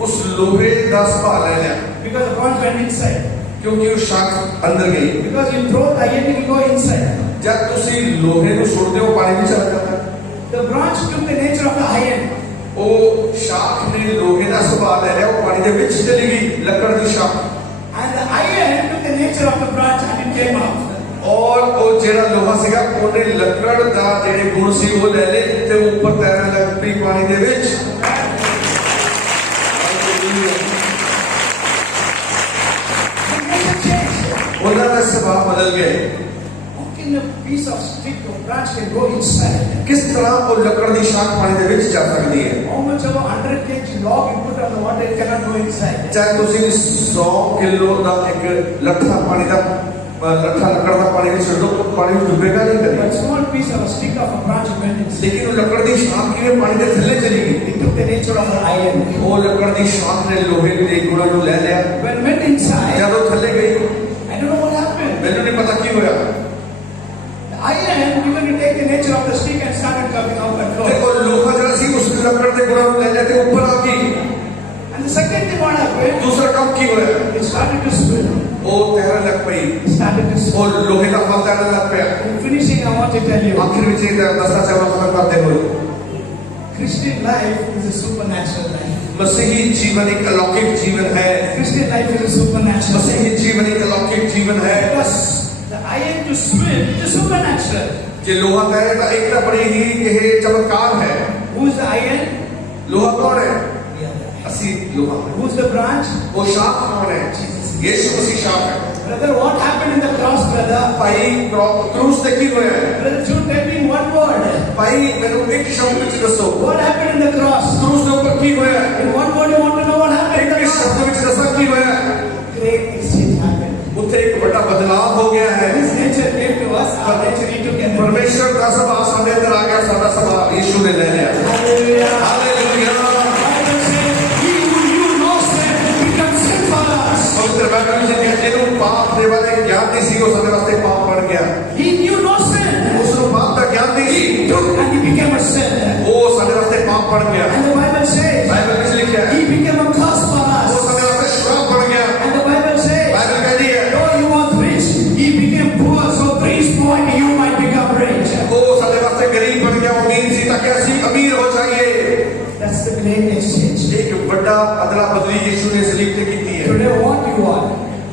ਉਸ ਲੋਹੇ ਦਾ ਸੁਭਾਅ ਲੈ ਲਿਆ because the branch went inside. ਕਿਉਂਕਿ ਉਹ ਸ਼ਾਖ ਅੰਦਰ ਗਈ। Because you throw the iron, it will go inside. ਜਦ ਤੁਸੀਂ ਲੋਹੇ ਨੂੰ ਸੁੱਟਦੇ ਹੋ ਪਾਣੀ ਵਿੱਚ ਚਲਾ ਜਾਂਦਾ ਹੈ। The branch took the nature of the iron. ਉਹ ਸ਼ਾਖ ਨੇ ਲੋਹੇ ਦਾ ਸੁਭਾਅ ਲੈ ਲਿਆ। ਉਹ ਪਾਣੀ ਦੇ ਵਿੱਚ ਚਲੀ ਗਈ ਲੱਕੜ ਦੀ ਸ਼ਾਖ। And the iron took the nature of the branch and it came out. ਔਰ ਉਹ ਜਿਹੜਾ ਲੋਹਾ ਸੀਗਾ ਉਹਨੇ ਲੱਕੜ ਦਾ ਜਿਹੜੇ ਗੁਣ ਸੀ ਉਹ ਲੈ ਲਏ ਤੇ ਉੱਪਰ ਤੈਰਨ ਲੱਗ ਪਈ ਪਾਣੀ ਦੇ ਵਿੱਚ। The nature changed. ਉਹਨਾਂ ਦਾ ਸੁਭਾਅ ਬਦਲ ਗਿਆ। How can a piece of stick or branch can go inside? ਕਿਸ ਤਰ੍ਹਾਂ ਉਹ ਲੱਕੜ ਦੀ ਸ਼ਾਖ ਪਾਣੀ ਦੇ ਵਿੱਚ ਜਾ ਸਕਦੀ ਹੈ। How much of a 100 kg log you put on the water, it cannot go inside. ਚਾਹੇ ਤੁਸੀਂ 100 ਕਿਲੋ ਦਾ ਇੱਕ ਲੱਠਾ ਪਾਣੀ ਦਾ ਲੱਠਾ ਲੱਕੜ ਦਾ ਪਾਣੀ ਵਿੱਚ ਛੱਡੋ ਪਾਣੀ ਵਿੱਚ ਡੁੱਬੇਗਾ ਨਹੀਂ But ਕਦੇ। small piece of a stick of a branch went inside. ਲੇਕਿਨ ਉਹ ਲੱਕੜ ਦੀ ਸ਼ਾਖ ਕਿਵੇਂ ਪਾਣੀ ਦੇ ਥੱਲੇ ਚਲੀ ਗਈ। It took the nature of the iron. ਉਹ ਲੱਕੜ ਦੀ ਸ਼ਾਖ ਨੇ ਲੋਹੇ ਦੇ ਗੁਣਾਂ ਨੂੰ ਲੈ ਲਿਆ। When it went inside, ਜਦ ਉਹ ਥੱਲੇ ਗਈ I don't know what happened. ਮੈਨੂੰ ਨਹੀਂ ਪਤਾ ਕੀ ਹੋਇਆ। The iron began to take the nature of the stick and started coming out and ਤੇ flowing. ਉਹ ਲੋਹਾ ਜਿਹੜਾ ਸੀ ਉਸ ਲੱਕੜ ਦੇ ਗੁਣਾਂ ਨੂੰ ਲੈ ਲਿਆ ਤੇ ਉੱਪਰ ਆ ਗਈ। And the second thing what happened, ਦੂਸਰਾ ਕੰਮ ਕੀ ਹੋਇਆ। it started to swim. ਉਹ ਤੈਰਨ ਲੱਗ ਪਈ। It started to swim. ਉਹ ਲੋਹੇ ਦਾ ਫਲ ਤੈਰਨ ਲੱਗ ਪਿਆ। In finishing, I want to tell you, ਆਖਿਰ ਵਿੱਚ ਇਹ ਦੱਸਣਾ ਚਾਹੁੰਦਾ ਖਤਮ ਕਰਦੇ ਹੋਏ Christian life is a supernatural life. ਮਸੀਹੀ ਜੀਵਨ ਇੱਕ ਅਲੌਕਿਕ ਜੀਵਨ ਹੈ। Christian life is a supernatural life. ਮਸੀਹੀ ਜੀਵਨ ਇੱਕ ਅਲੌਕਿਕ ਜੀਵਨ ਹੈ। Because the iron to swim is supernatural. ਜੇ ਲੋਹਾ ਤੈਰੇ ਤਾਂ ਇੱਕ ਤਾਂ ਬੜੀ ਹੀ ਇਹ ਚਮਤਕਾਰ ਹੈ। Who is the iron? ਲੋਹਾ ਕੌਣ ਹੈ। The other. ਅਸੀਂ ਲੋਹਾ ਹੈ। Who is the branch? ਉਹ ਸ਼ਾਖ ਕੌਣ ਹੈ। ਯਿਸੂ ਮਸੀਹ ਸ਼ਾਖ ਹੈ। Brother, what happened in the cross, brother? ਭਾਈ ਕਰੂਸ ਤੇ ਕੀ ਹੋਇਆ ਹੈ। Brother, Jude, tell me one word. ਭਾਈ ਮੈਨੂੰ ਇੱਕ ਸ਼ਬਦ ਵਿੱਚ ਦੱਸੋ What happened in the cross? ਕਰੂਸ ਦੇ ਉੱਪਰ ਕੀ ਹੋਇਆ ਹੈ। In one word, you want to know what happened in the ਇੱਕ cross? ਸ਼ਬਦ ਵਿੱਚ ਦੱਸੋ ਕੀ ਹੋਇਆ ਹੈ। Great exchange happened. ਉੱਥੇ ਇੱਕ ਵੱਡਾ ਬਦਲਾਅ ਹੋ ਗਿਆ ਹੈ। His nature came to us, our nature he took and ਪਰਮੇਸ਼ਰ ਦਾ ਸੁਭਾਅ ਸਾਡੇ ਅੰਦਰ ਆ ਗਿਆ। ਸਾਡਾ ਸੁਭਾਅ ਯਿਸੂ ਨੇ ਲੈ ਲਿਆ। Hallelujah. Hallelujah. Bible says, he who knew no sin becomes sin for us. ਪਵਿੱਤਰ ਬਾਈਬਲ ਵਿੱਚ ਲਿਖਿਆ ਜਿਹਨੂੰ ਪਾਪ ਦੇ ਬਾਰੇ ਗਿਆਨ ਨਹੀਂ ਸੀ ਉਹ ਸਾਡੇ ਵਾਸਤੇ ਪਾਪ ਬਣ ਗਿਆ। He knew no sin. ਉਸ ਨੂੰ ਪਾਪ ਦਾ ਗਿਆਨ ਨਹੀਂ ਸੀ He took and he became a sin. ਉਹ ਸਾਡੇ ਵਾਸਤੇ ਪਾਪ ਬਣ ਗਿਆ। And the Bible says, Bible ਵਿੱਚ ਲਿਖਿਆ ਹੈ he became a curse for ਉਹ us. ਸਾਡੇ ਵਾਸਤੇ ਸ਼ਰਾਪ ਬਣ ਗਿਆ। And the Bible says, Bible ਕਹਿੰਦੀ ਹੈ though he was rich, he became poor, so through his point you might become rich. ਉਹ ਸਾਡੇ ਵਾਸਤੇ ਗਰੀਬ ਬਣ ਗਿਆ। ਉਹ ਅਮੀਰ ਸੀ ਤਾਂ ਕਿ ਅਸੀਂ ਅਮੀਰ ਹੋ ਜਾਈਏ। That's the great exchange. ਇੱਕ ਵੱਡਾ ਅਦਲਾ ਬਦਲੀ ਯਿਸੂ ਨੇ ਸਲੀਬ ਤੇ ਕੀਤੀ ਹੈ। Today what you are,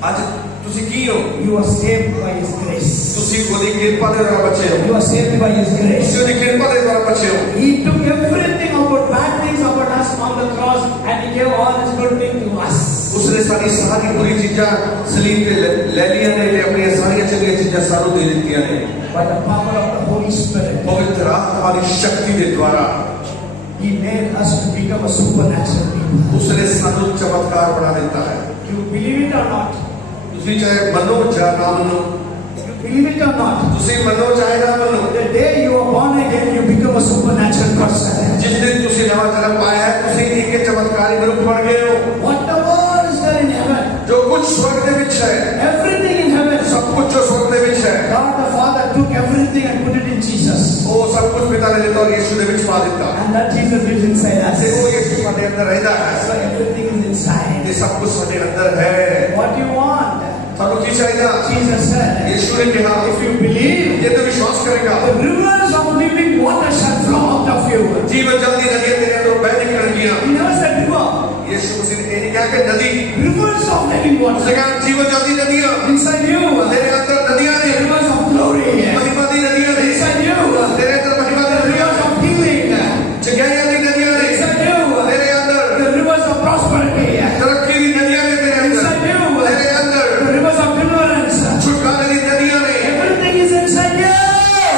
ਅੱਜ ਤੁਸੀਂ ਕੀ ਹੋ। you are saved by his grace. ਤੁਸੀਂ ਉਹਦੀ ਕਿਰਪਾ ਦੇ ਦੁਆਰਾ ਬਚੇ ਹੋ। You are saved by his grace. ਤੁਸੀਂ ਉਹਦੀ ਕਿਰਪਾ ਦੇ ਦੁਆਰਾ ਬਚੇ ਹੋ। He took everything about bad things about us on the cross and he gave all his good things to us. ਉਸਨੇ ਸਾਡੀ ਸਾਰੀ ਬੁਰੀ ਚੀਜ਼ਾਂ ਸਲੀਬ ਤੇ ਲੈ ਲਈਆਂ ਨੇ ਤੇ ਆਪਣੀਆਂ ਸਾਰੀਆਂ ਚੰਗੀਆਂ ਚੀਜ਼ਾਂ ਸਾਨੂੰ ਦੇ ਦਿੱਤੀਆਂ ਨੇ। By the power of the Holy Spirit, ਪਵਿੱਤਰ ਆਤਮਾ ਦੀ ਸ਼ਕਤੀ ਦੇ ਦੁਆਰਾ he made us to become a supernatural people. ਉਸਨੇ ਸਾਨੂੰ ਚਮਤਕਾਰ ਬਣਾ ਦਿੱਤਾ ਹੈ। You believe it or not? ਤੁਸੀਂ ਚਾਹੇ ਮੰਨੋ ਜਾਂ ਨਾ ਮੰਨੋ, You believe it or not? ਤੁਸੀਂ ਮੰਨੋ ਚਾਹੇ ਨਾ ਮੰਨੋ, The day you are born again, you become a supernatural person. जिस दिन तुसी नवा जन्म पाया है तुसी एक चमत्कारी रूप बन गए हो Whatever is there in heaven, जो कुछ स्वर्ग दे विच है everything in heaven, सब कुछ जो स्वर्ग दे विच है God the Father took everything and put it in Jesus. वो सब कुछ पिता ने लेता और यीशु दे विच पा दिता And that Jesus lives inside us. ते वो यीशु साडे अंदर रहता So है everything is inside. ये सब कुछ साडे अंदर है What do you want? थानू की चाहिए Jesus said, यीशु ने कहा if you believe, ये तो विश्वास करेगा the rivers of living water shall flow out of you. जीवन जल्दी नदियां तेरे अंदर बह निकलणगियां He never said river. यीशु मसीह ने ये नहीं कहा कि नदी Rivers of living उसने water कहा जीवन जल्दी नदियां inside you. तेरे अंदर नदियां ने Rivers of glory महिमा दी नदियां ने inside you. तेरे अंदर महिमा दी नदियां Rivers of healing जगह दी नदियां ने inside you. तेरे अंदर The rivers of prosperity तरक्की दी नदियां ने तेरे अंदर inside you. तेरे अंदर The rivers of deliverance. छुटकारे दी नदियां ने Everything is inside you.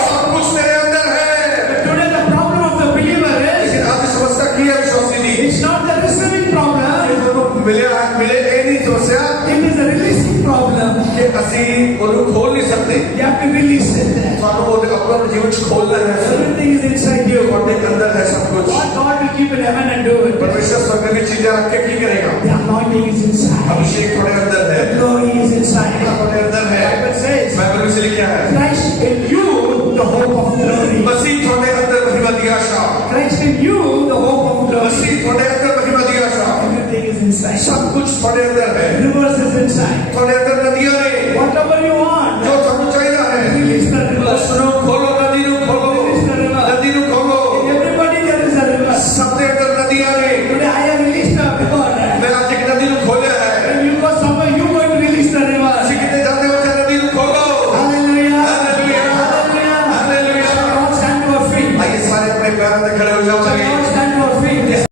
सब कुछ तेरे अंदर है But today the problem of the believer is लेकिन आज की समस्या की है विश्वासी दी it's not the receiving problem. मिले ये नहीं समस्या It is a releasing problem. कि ਅਸੀਂ ਉਹਨੂੰ ਖੋਲ ਨਹੀਂ ਸਕਦੇ You have to release it. ਤੁਹਾਨੂੰ ਉਹਦੇ ਆਪਣਾ ਜੀਵਨ ਚ ਖੋਲਣਾ ਹੈ Everything is inside you. ਤੁਹਾਡੇ ਅੰਦਰ ਹੈ ਸਭ ਕੁਝ What God will keep in heaven and do it. परमेश्वर स्वर्ग में चीजें रख के की करेगा The anointing is inside. अभिषेक थोड़े अंदर है The glory is inside. थोड़े अंदर है Bible says, बाइबल में से लिखा है Christ in you, the hope of glory. मसीह थोड़े अंदर महिमा दी आशा Christ in you, the hope of glory. मसीह थोड़े अंदर महिमा दी आशा Everything is inside. सब कुछ थोड़े अंदर है Rivers is inside. थोड़े अंदर नदियां ने Whatever you want,